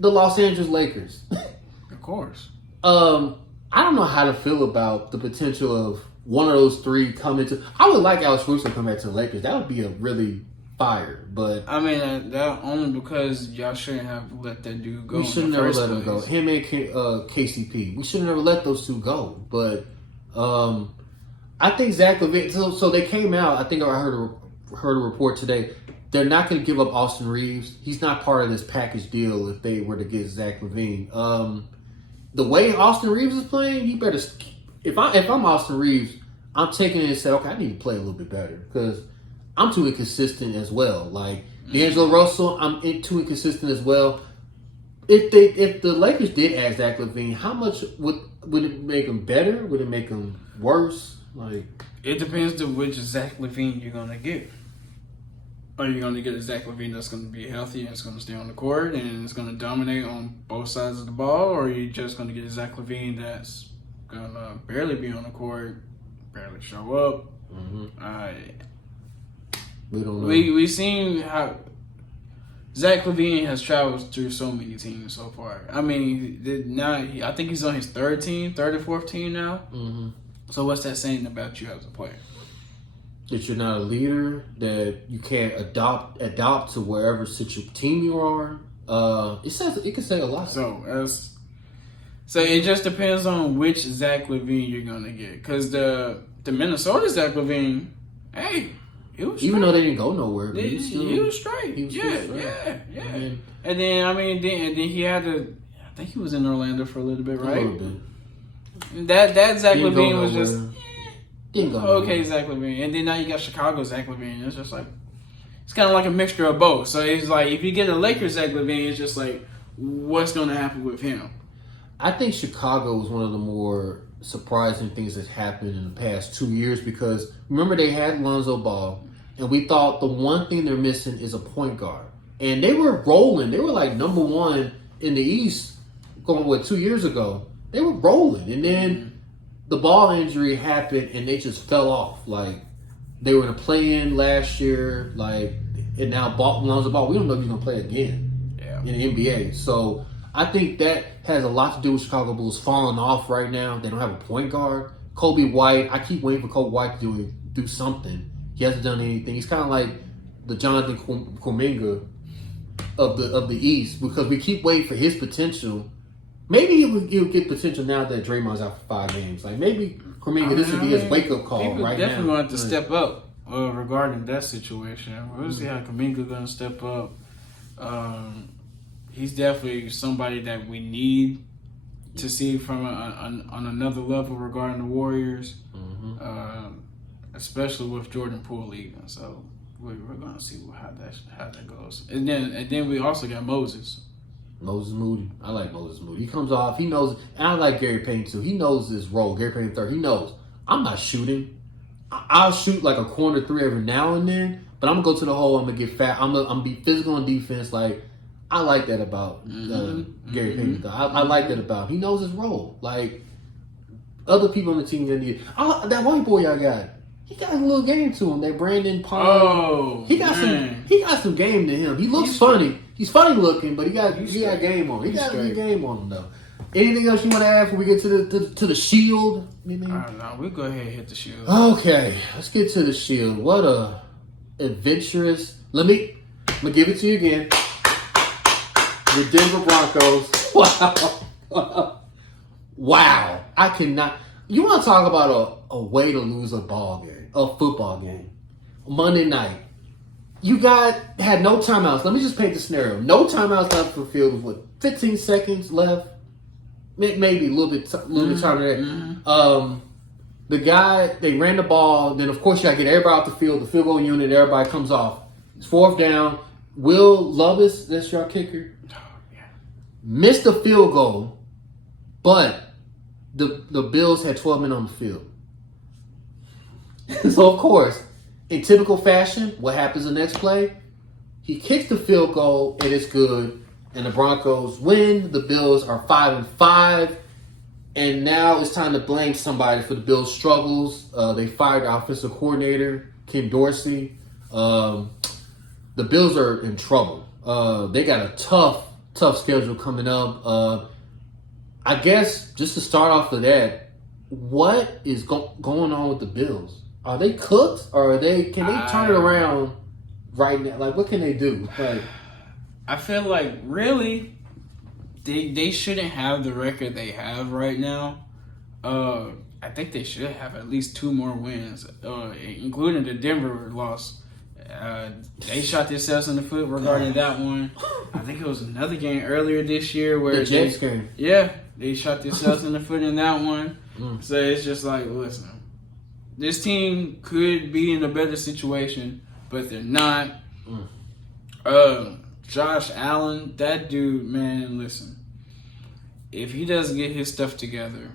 the Los Angeles Lakers. Of course. I don't know how to feel about the potential of one of those three coming to... I would like Alex Caruso to come back to the Lakers. That would be a really fire, but... I mean, that only because y'all shouldn't have let that dude go. We should never let him go. Him and KCP. We should never let those two go. But... I think Zach LaVine. So they came out. I think I heard a report today. They're not going to give up Austin Reeves. He's not part of this package deal. If they were to get Zach LaVine, the way Austin Reeves is playing, you better. If I'm Austin Reeves, I'm taking it and saying, okay, I need to play a little bit better because I'm too inconsistent as well. Like D'Angelo Russell, I'm too inconsistent as well. If the Lakers did add Zach LaVine, how much would it make them better? Would it make them worse? Like, it depends on which Zach LaVine you're gonna get. Are you gonna get a Zach LaVine that's gonna be healthy and it's gonna stay on the court and it's gonna dominate on both sides of the ball, or are you just gonna get a Zach LaVine that's gonna barely be on the court, barely show up? Mm-hmm. We don't know. We've seen how Zach LaVine has traveled through so many teams so far. I mean, now I think he's on his third or fourth team now. Mm-hmm. So what's that saying about you as a player? that you're not a leader, that you can't adopt to wherever team you are. It can say a lot. So it just depends on which Zach LaVine you're gonna get, because the Minnesota Zach LaVine, hey, he was straight. Even though they didn't go nowhere, he was straight. Yeah. And then then he had to. I think he was in Orlando for a little bit, right? A little bit. That Zach LaVine was just. Didn't go okay, Zach LaVine, and then now you got Chicago Zach LaVine. It's just like it's kind of like a mixture of both. So it's like if you get a Lakers Zach LaVine, it's just like what's going to happen with him. I think Chicago was one of the more surprising things that's happened in the past 2 years, because remember they had Lonzo Ball, and we thought the one thing they're missing is a point guard, and they were rolling. They were like number one in the East going 2 years ago. They were rolling, and then the Ball injury happened, and they just fell off. Like, they were in a play-in last year, and now Lonzo Ball, we don't know if he's going to play again in the NBA. So I think that has a lot to do with Chicago Bulls falling off right now. They don't have a point guard. Kobe White, I keep waiting for Kobe White to do something. He hasn't done anything. He's kind of like the Jonathan Kuminga of the East, because we keep waiting for his potential. Maybe he'll get potential now that Draymond's out for 5 games. Like, maybe Kuminga, this would be his wake-up call right now. People definitely want to step up regarding that situation. We'll see how Kuminga's going to step up. He's definitely somebody that we need to see from on another level regarding the Warriors, especially with Jordan Poole leaving. So we're going to see how that goes. And then we also got Moses Moody. I like Moses Moody. He comes off. He knows. And I like Gary Payton, too. He knows his role. Gary Payton III. He knows. I'm not shooting. I'll shoot like a corner 3 every now and then, but I'm going to go to the hole. I'm going to get fat. I'm going to be physical on defense. Like, I like that about Gary Payton. I like that about him. He knows his role. Like, other people on the team that need. That white boy y'all got. He got a little game to him. That Brandon Paul. Oh, he got some game to him. He looks funny. He's funny looking, but he got game on him. He got a good game on him though. Anything else you want to add before we get to the Shield? No, we'll go ahead and hit the Shield. Okay, let's get to the Shield. What a adventurous. I'm gonna give it to you again. The Denver Broncos. Wow. Wow. I cannot. You want to talk about a way to lose a football game. Monday night. You had no timeouts. Let me just paint the scenario. No timeouts left for the field with 15 seconds left. Maybe a little bit time there. The guy, they ran the ball. Then, of course, you got to get everybody off the field. The field goal unit, everybody comes off. It's 4th down. Will Levis, that's your kicker, missed the field goal, but the Bills had 12 men on the field. So, of course, in typical fashion, what happens the next play? He kicks the field goal, and it's good. And the Broncos win. The Bills are 5-5. And now it's time to blame somebody for the Bills' struggles. They fired the offensive coordinator, Ken Dorsey. The Bills are in trouble. They got a tough schedule coming up. I guess just to start off with that, what is going on with the Bills? Are they cooked, or can they turn it around right now? Like, what can they do? Like, I feel like really they shouldn't have the record they have right now. I think they should have at least 2 more wins, including the Denver loss. They shot themselves in the foot regarding that one. I think it was another game earlier this year where the Jets game. Yeah, they shot themselves in the foot in that one. So it's just like, listen, this team could be in a better situation, but they're not. Josh Allen, that dude, man, listen. If he doesn't get his stuff together,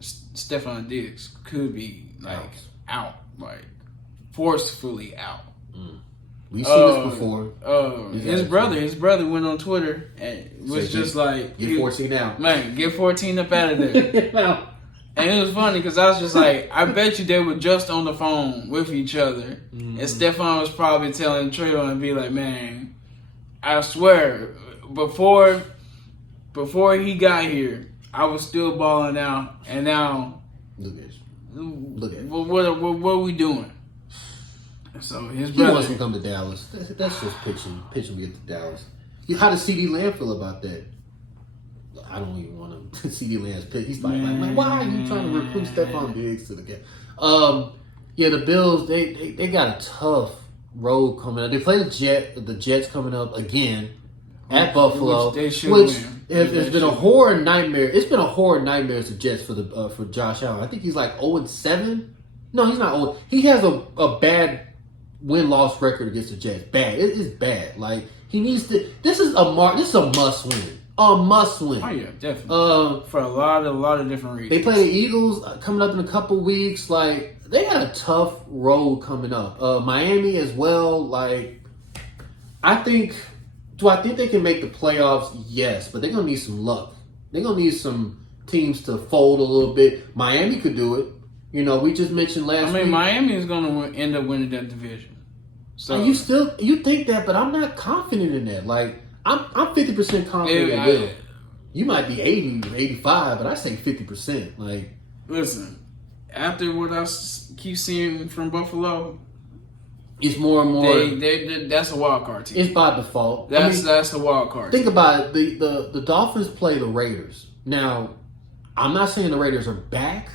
Stephon Diggs could be out, forcefully out. We've seen this before. His brother went on Twitter and was just like, "Get 14 out, man. Get 14 up out of there." And it was funny because I was just like, I bet you they were just on the phone with each other, and Stephon was probably telling Traylon and be like, "Man, I swear, before he got here, I was still balling out, and now Look at it. What are we doing? So his He brother wants to come to Dallas. That's just pitching me to Dallas. How does CD Lamb feel about that? I don't even want to CD Lamb's pick. He's like, why are you trying to recruit Stephon Diggs to the game? Yeah, the Bills they got a tough road coming up. They play the Jets coming up again at Buffalo, which has been a horror nightmare. It's been a horror nightmare as the Jets for Josh Allen. I think he's like 0-7. No, he's not 0. He has a bad win-loss record against the Jets. Bad. It's bad. Like he needs to. This is a must win. A must win. Oh yeah, definitely. For a lot of different reasons. They play the Eagles coming up in a couple weeks. Like they got a tough road coming up. Miami as well. Like do I think they can make the playoffs? Yes, but they're gonna need some luck. They're gonna need some teams to fold a little bit. Miami could do it. You know, we just mentioned last week. Miami is gonna end up winning that division. So and you think that, but I'm not confident in that. Like I'm 50% confident in Bill. You might be 80 or 85, but I say 50%. Like, listen, after what I keep seeing from Buffalo, it's more and more. That's a wild card team. It's by default. That's a wild card. Think about it. The Dolphins play the Raiders. Now, I'm not saying the Raiders are back,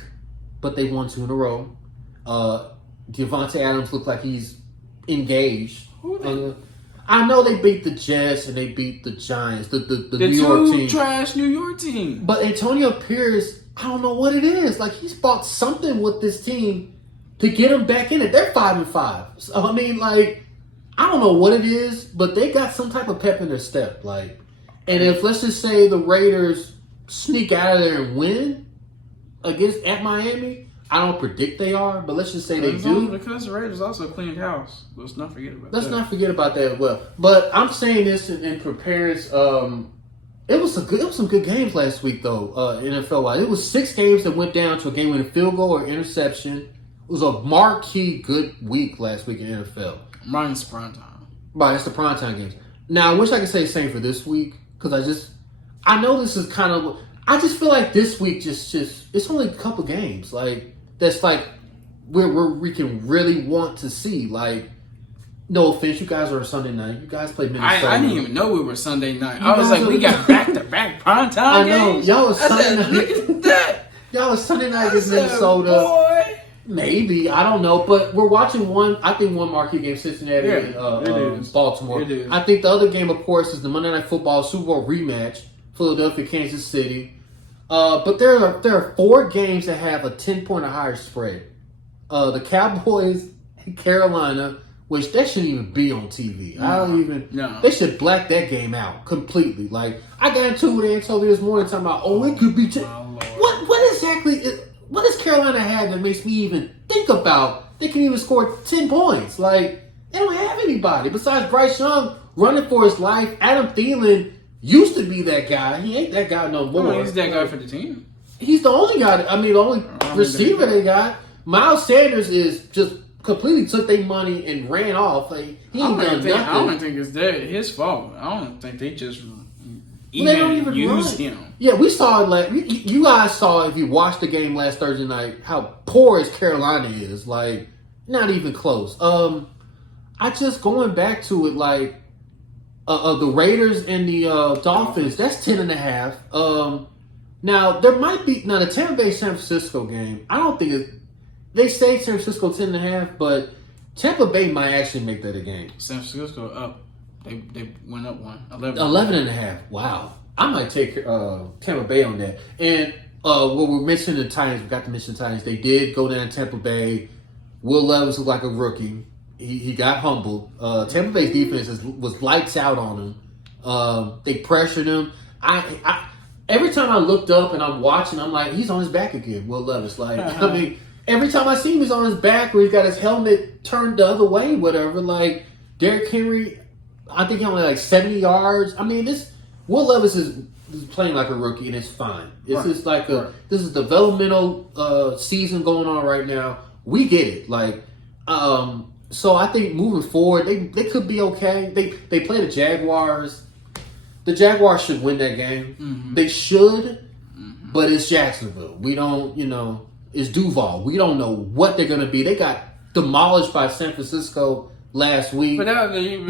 but they won 2 in a row. Devontae Adams looked like he's engaged. I know they beat the Jets and they beat the Giants, the New York team. Trash New York team. But Antonio Pierce, I don't know what it is. Like he's bought something with this team to get them back in it. They're 5-5. So I mean, like, I don't know what it is, but they got some type of pep in their step. Like, and if let's just say the Raiders sneak out of there and win at Miami. I don't predict they are, but let's just say they do. Because the Raiders also cleaned house. Let's not forget about Let's not forget about that as well. But I'm saying this in preparedness. It was some good games last week though. NFL wise, it was 6 games that went down to a game-winning field goal or interception. It was a marquee good week last week in NFL. Minus prime time. Right, it's the primetime games. Now I wish I could say the same for this week because I know this is kind of. I just feel like this week just it's only a couple games like. That's like where we can really want to see. Like, no offense, you guys are a Sunday night. You guys play Minnesota. I didn't even know we were Sunday night. I was like, we got back-to-back primetime I know. games. Y'all was Sunday night. Look at that. Y'all was Sunday night against Minnesota. Boy. Maybe. I don't know. But we're watching one marquee game, Cincinnati and Baltimore. It is. I think the other game, of course, is the Monday Night Football Super Bowl rematch, Philadelphia, Kansas City. But there are 4 games that have a 10-point or higher spread. The Cowboys and Carolina, which that shouldn't even be on TV. No. They should black that game out completely. Like I got into it with Antonio this morning talking about, it could be. What exactly? What does Carolina have that makes me even think about they can even score 10 points? Like they don't have anybody besides Bryce Young running for his life. Adam Thielen used to be that guy. He ain't that guy no more. He's that guy for the team. He's the only guy. The only receiver they got. Miles Sanders is just completely took their money and ran off. Like, he ain't done nothing. I don't think it's his fault. I don't think they just they don't even use run. him. Yeah, we saw it. Like you guys saw if you watched the game last Thursday night how poor as Carolina is. Like not even close. I just going back to it like. The Raiders and the Dolphins, that's 10.5. Now, there might be... Now, the Tampa Bay-San Francisco game, I don't think they say San Francisco 10.5, but Tampa Bay might actually make that a game. San Francisco up. They went up 11.5. Wow. I might take Tampa Bay on that. And when we're mentioning the Titans, we got to mention the Titans. They did go down to Tampa Bay. Will Levis looked like a rookie. He got humbled. Tampa Bay's defense was lights out on him. They pressured him. Every time I looked up and I'm watching, I'm like, he's on his back again, Will Levis. Like, every time I see him, he's on his back or he's got his helmet turned the other way, whatever. Like, Derrick Henry, I think he only like 70 yards. Will Levis is playing like a rookie and it's fine. It's just like this is developmental season going on right now. We get it. Like, so I think moving forward, they could be okay. They play the Jaguars. The Jaguars should win that game. Mm-hmm. They should, but it's Jacksonville. We don't, is Duval. We don't know what they're going to be. They got demolished by San Francisco last week. But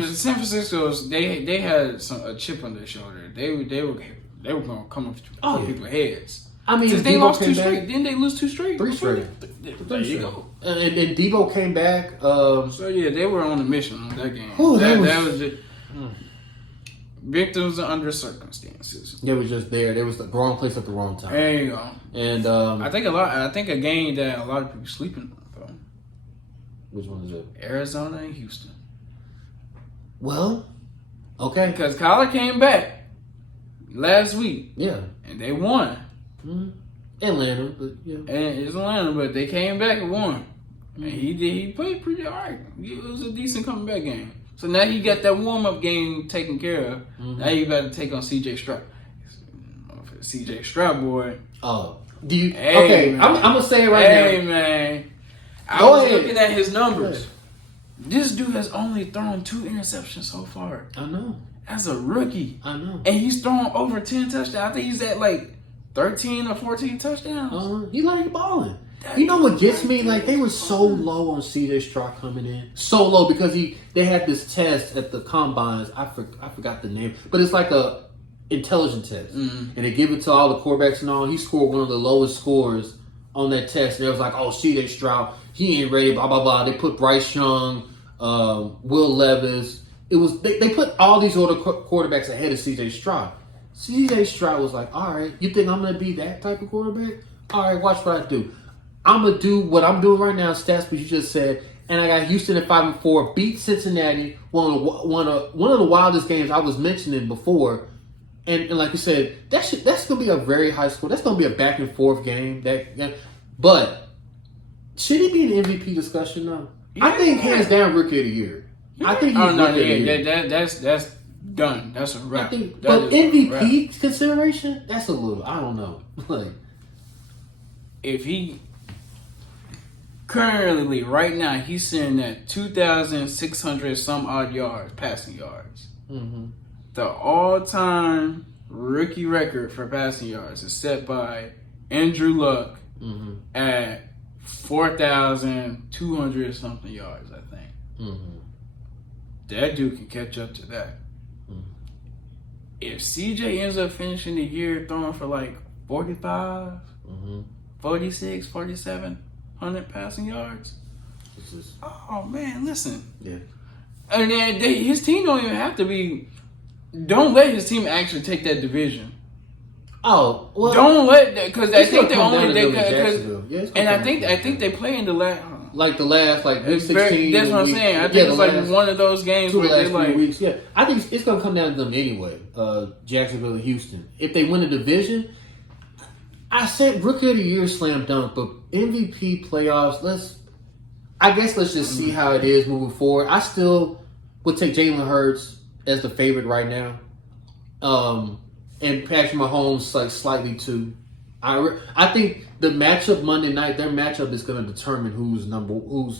San Francisco's they had a chip on their shoulder. They were going to come up to people's heads. I mean, they lost 2 straight. Didn't they lose 2 straight? 3 straight. There you go. And Debo came back. So yeah, they were on a mission on that game. Ooh, that was just victims under circumstances. They were just there. They was the wrong place at the wrong time. There you go. And I think a game that a lot of people sleeping on. Though. Which one is it? Arizona and Houston. Well, okay. Because Kyler came back last week. Yeah. And they won. Mm-hmm. Atlanta, but yeah. And it's Atlanta, but they came back and won. And he played pretty alright. It was a decent coming back game. So now he got that warm up game taken care of. Mm-hmm. Now you got to take on CJ Stroud. CJ Stroud, boy. Do you? Hey, okay, man. I'm gonna say it right now. Hey man, I was looking at his numbers. This dude has only thrown 2 interceptions so far. I know. As a rookie, I know. And he's thrown over 10 touchdowns. I think he's at like 13 or 14 touchdowns. He like balling. You know what gets me? Like, they were so low on CJ Stroud coming in. So low because they had this test at the combines. I forgot the name. But it's like a intelligence test. Mm-hmm. And they give it to all the quarterbacks and all. He scored one of the lowest scores on that test. And it was like, oh, CJ Stroud, he ain't ready, blah, blah, blah. They put Bryce Young, Will Levis. It was they put all these other quarterbacks ahead of CJ Stroud. CJ Stroud was like, all right, you think I'm going to be that type of quarterback? All right, watch what I do. I'm going to do what I'm doing right now, stats, what you just said. And I got Houston at 5-4, beat Cincinnati, one of the wildest games I was mentioning before. And like you said, that's going to be a very high score. That's going to be a back and forth game. But should he be in the MVP discussion now? Yeah. I think hands down Rookie of the Year. Yeah. I think he's Rookie of the Year. That's done. That's a wrap. But MVP consideration, that's a little, I don't know. Like, if he currently, right now, he's sitting at 2,600 some odd yards, passing yards. Mm-hmm. The all-time rookie record for passing yards is set by Andrew Luck at 4,200 something yards, I think. Mm-hmm. That dude can catch up to that. Mm-hmm. If CJ ends up finishing the year throwing for like 45, 46, 4,700 passing yards, oh man, listen. Yeah. And then his team don't even have to be. Don't let his team actually take that division. Oh, well, don't let that because I think they only and I think they play in the last week 16. That's what I'm saying. I think it's like one of those games where they like weeks. Yeah, I think it's gonna come down to them anyway. Jacksonville and Houston. If they win a division, I said Rookie of the Year slam dunk, but MVP playoffs. Let's just see how it is moving forward. I still would take Jalen Hurts as the favorite right now, and Patrick Mahomes like slightly too. I think the matchup Monday night, their matchup is going to determine who's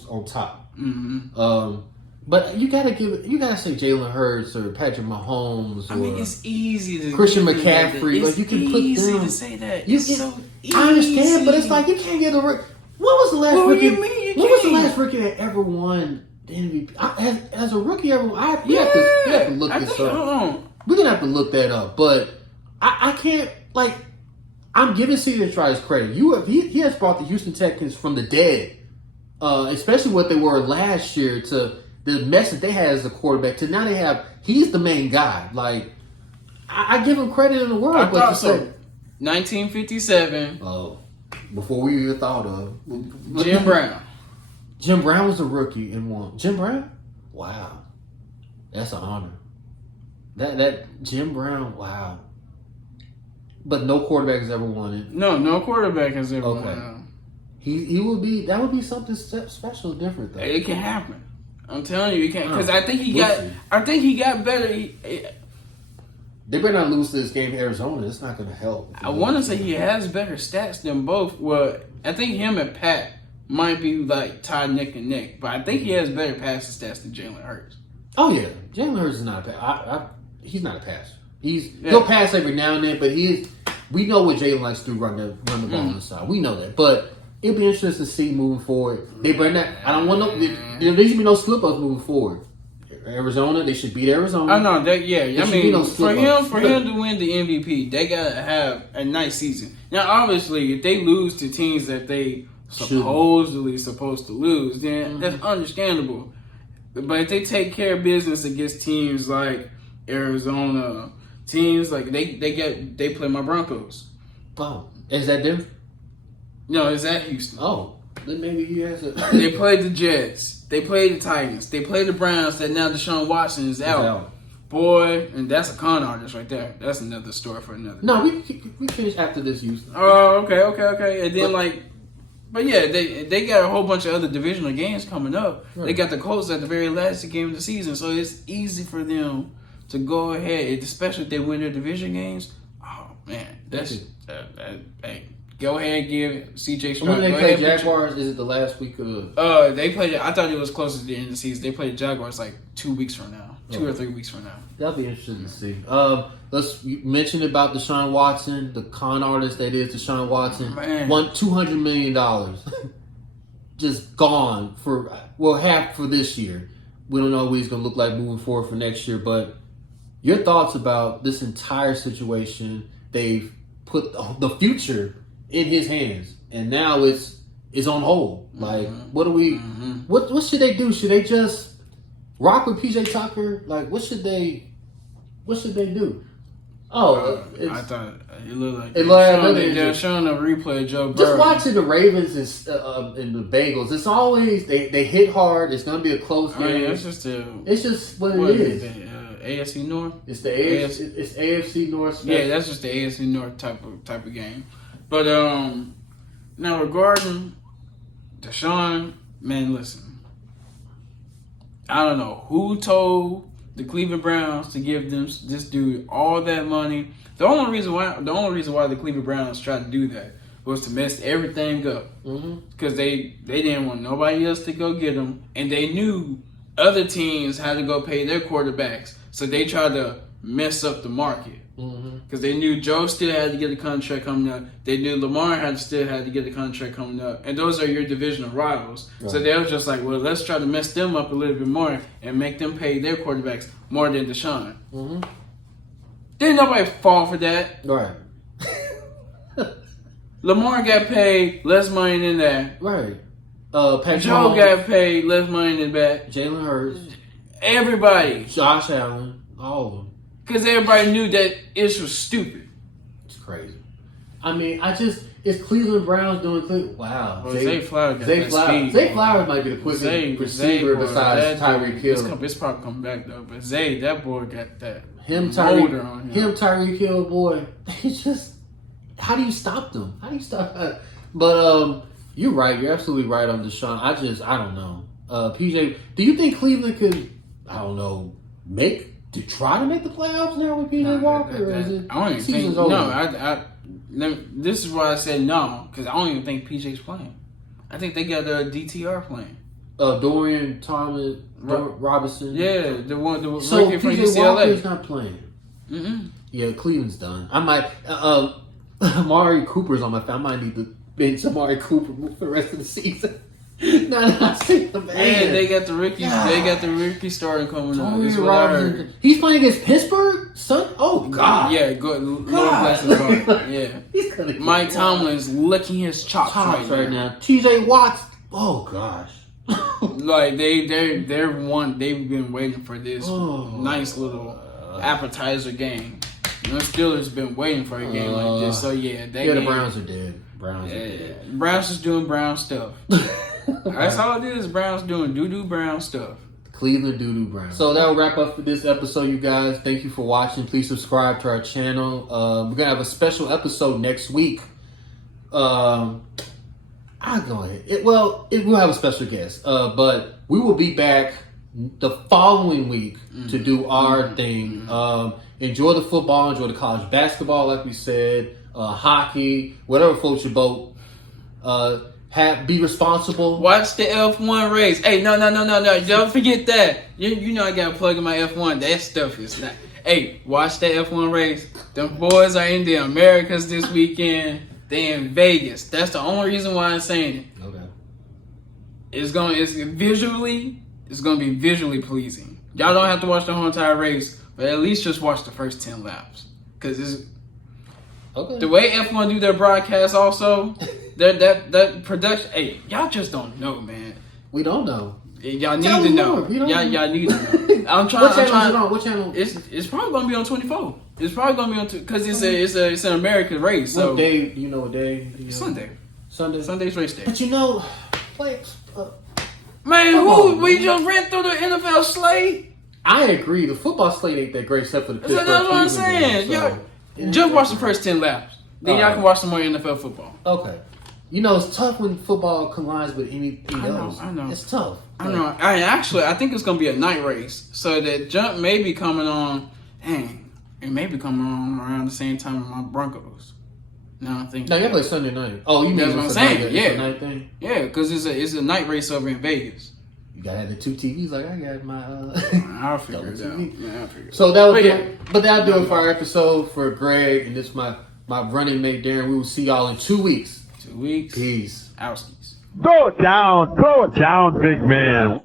on top. Mm-hmm. But you gotta say Jalen Hurts or Patrick Mahomes. I mean, it's easy to Christian McCaffrey. Like you can put them. To say that. It's so easy. I understand, but it's like you can't get a. When was the last rookie? When was the last rookie that ever won the MVP? As a rookie ever? You have to look this up. We're gonna have to look that up, but I can't like. I'm giving CJ Stroud his credit. He has brought the Houston Texans from the dead, especially what they were last year to the mess that they had as a quarterback. To now he's the main guy. Like I give him credit in the world. I thought so. 1957. Oh, before we even thought of Jim Brown. Jim Brown was a rookie and won. Jim Brown? Wow, that's an honor. That Jim Brown, wow. But no quarterback has ever won it. No quarterback has ever won it. He would be. That would be something special, different though. It can happen. I'm telling you, it can. Because I think he got better. They better not lose this game to Arizona. It's not going to help. I want to say he has better stats than both. Well, I think him and Pat might be like tied neck and neck, but I think he has better passing stats than Jalen Hurts. Oh yeah, Jalen Hurts is not a passer. He's not a passer. He'll pass every now and then, but we know what Jalen likes to do, run the ball on the side. We know that, but it'll be interesting to see moving forward. They better not. I don't want no. There needs to be no slip ups moving forward. Arizona, they should beat Arizona. I know that. Yeah, I mean, no for him to win the MVP, they gotta have a nice season. Now, obviously, if they lose to teams that they supposedly supposed to lose, then that's understandable. But if they take care of business against teams like Arizona, teams like they play my Broncos. Oh, is that them? No, it's at Houston. Oh, then maybe he has a. They played the Jets. They played the Titans. They played the Browns. That now Deshaun Watson is out. Boy, and that's a con artist right there. That's another story for another. No, we finish after this Houston. Oh, okay. And then but yeah, they got a whole bunch of other divisional games coming up. Right. They got the Colts at the very last game of the season, so it's easy for them to go ahead, especially if they win their division games. Oh man, that's hey. Go ahead and give CJ Stroud. When they play Jaguars, is it the last week of? They played. I thought it was closer to the end of the season. They played the Jaguars like 2 weeks from now, 2 or 3 weeks from now. That'll be interesting to see. Let's mention about Deshaun Watson, the con artist that is Deshaun Watson. Man. Won $200 million, just gone for half for this year. We don't know what he's going to look like moving forward for next year. But your thoughts about this entire situation? They've put the future in his hands, and now it's on hold. Like, what do we? What should they do? Should they just rock with PJ Tucker? Like, what should they do? Oh, I thought it looked like they're showing a replay of Joe Burrow. Just watching the Ravens and the Bengals. It's always they hit hard. It's gonna be a close game. It's just what it is. AFC North. It's the AFC. It's AFC North. Yeah, that's just the AFC North type of game. But now regarding Deshaun, man, listen. I don't know who told the Cleveland Browns to give this dude all that money. The only reason why the Cleveland Browns tried to do that was to mess everything up because they didn't want nobody else to go get him, and they knew other teams had to go pay their quarterbacks, so they tried to mess up the market. Because they knew Joe still had to get a contract coming up. They knew Lamar still had to get a contract coming up. And those are your divisional rivals. Right. So they were just like, well, let's try to mess them up a little bit more and make them pay their quarterbacks more than Deshaun. Didn't nobody fall for that. Right. Lamar got paid less money than that. Right. Joe got paid less money than that. Jalen Hurts. Everybody. Josh Allen. All of them. Because everybody knew that it was stupid. It's crazy. I mean, it's Cleveland Browns doing Cleveland. Wow. Well, Zay Flowers got that speed. Zay Flowers might be the quickest receiver besides Tyreek Hill. It's probably coming back, though. But Zay, that boy got that motor on him. Tyreek Hill, boy. It's just, how do you stop them? How do you stop that? But you're right. You're absolutely right on Deshaun. I don't know. PJ, do you think Cleveland could, I don't know, try to make the playoffs now with PJ Walker? Or is it I don't even think. Over? No, this is why I said no, because I don't even think PJ's playing. I think they got DTR playing. Dorian Thomas Robinson. Yeah, the rookie from PJ UCLA. Walker's not playing. Yeah, Cleveland's done. I might. Amari Cooper's on my phone. I might need to bench Amari Cooper for the rest of the season. I see the man. Yeah, they got the rookie. God. They got the rookie starting coming up. That's what I heard. He's playing against Pittsburgh, son. Oh God. Yeah, good. Yeah. He's gonna Mike Tomlin's licking his chops right now. TJ Watts. Oh gosh. Like they've been waiting for this nice little appetizer game. The Steelers been waiting for a game like this. So yeah, the Browns are dead. Browns is doing Brown stuff. That's all it is. Browns doing doo-doo Brown stuff. Cleveland doo-doo Brown. So that'll wrap up for this episode, you guys. Thank you for watching. Please subscribe to our channel. We're going to have a special episode next week. I'll go ahead. We'll have a special guest. But we will be back the following week to do our thing. Enjoy the football. Enjoy the college basketball, like we said. Hockey. Whatever floats your boat. Be responsible. Watch the F1 race. Hey, no. Don't forget that. You know I got to plug in my F1. That stuff is not. Hey, watch the F1 race. Them boys are in the Americas this weekend. They in Vegas. That's the only reason why I'm saying it. Okay. It's gonna be visually pleasing. Y'all don't have to watch the whole entire race, but at least just watch the first 10 laps. Cause it's Okay. the way F1 do their broadcast also, that production, hey, y'all just don't know, man. We don't know. Y'all need Tell to us know. more. You don't Y'all need to know. I'm trying. What channel I'm is it trying. on? What channel? It's probably gonna be on 24. It's probably gonna be on because it's an American race. So what day? You know what day? Sunday. Sunday. Sunday's race day. But you know, play. Man, Come on, we man. just ran through the NFL slate. I agree. The football slate ain't that great except for the So Pittsburgh. that's what I'm Cleveland saying. game, so Y'all, it just ain't watch that the first 10 laps. Then y'all Alright. can watch some more NFL football. Okay. You know, it's tough when football collides with anything else. I know. It's tough. I know. I think it's gonna be a night race. So that jump may be coming on. Dang, it may be coming on around the same time as my Broncos. No, I think. No, you play Sunday night. Oh, you mean That's what I'm it's saying, It's yeah. a night thing? Yeah, because it's a night race over in Vegas. You gotta have the two TVs like I got my. I'll figure it out. TV. Yeah, I'll figure it out. So that was, But but that'll do it for our episode for Greg and this my running mate Darren. We will see y'all in 2 weeks. 2 weeks. Peace. Outskis. Throw it down, big man.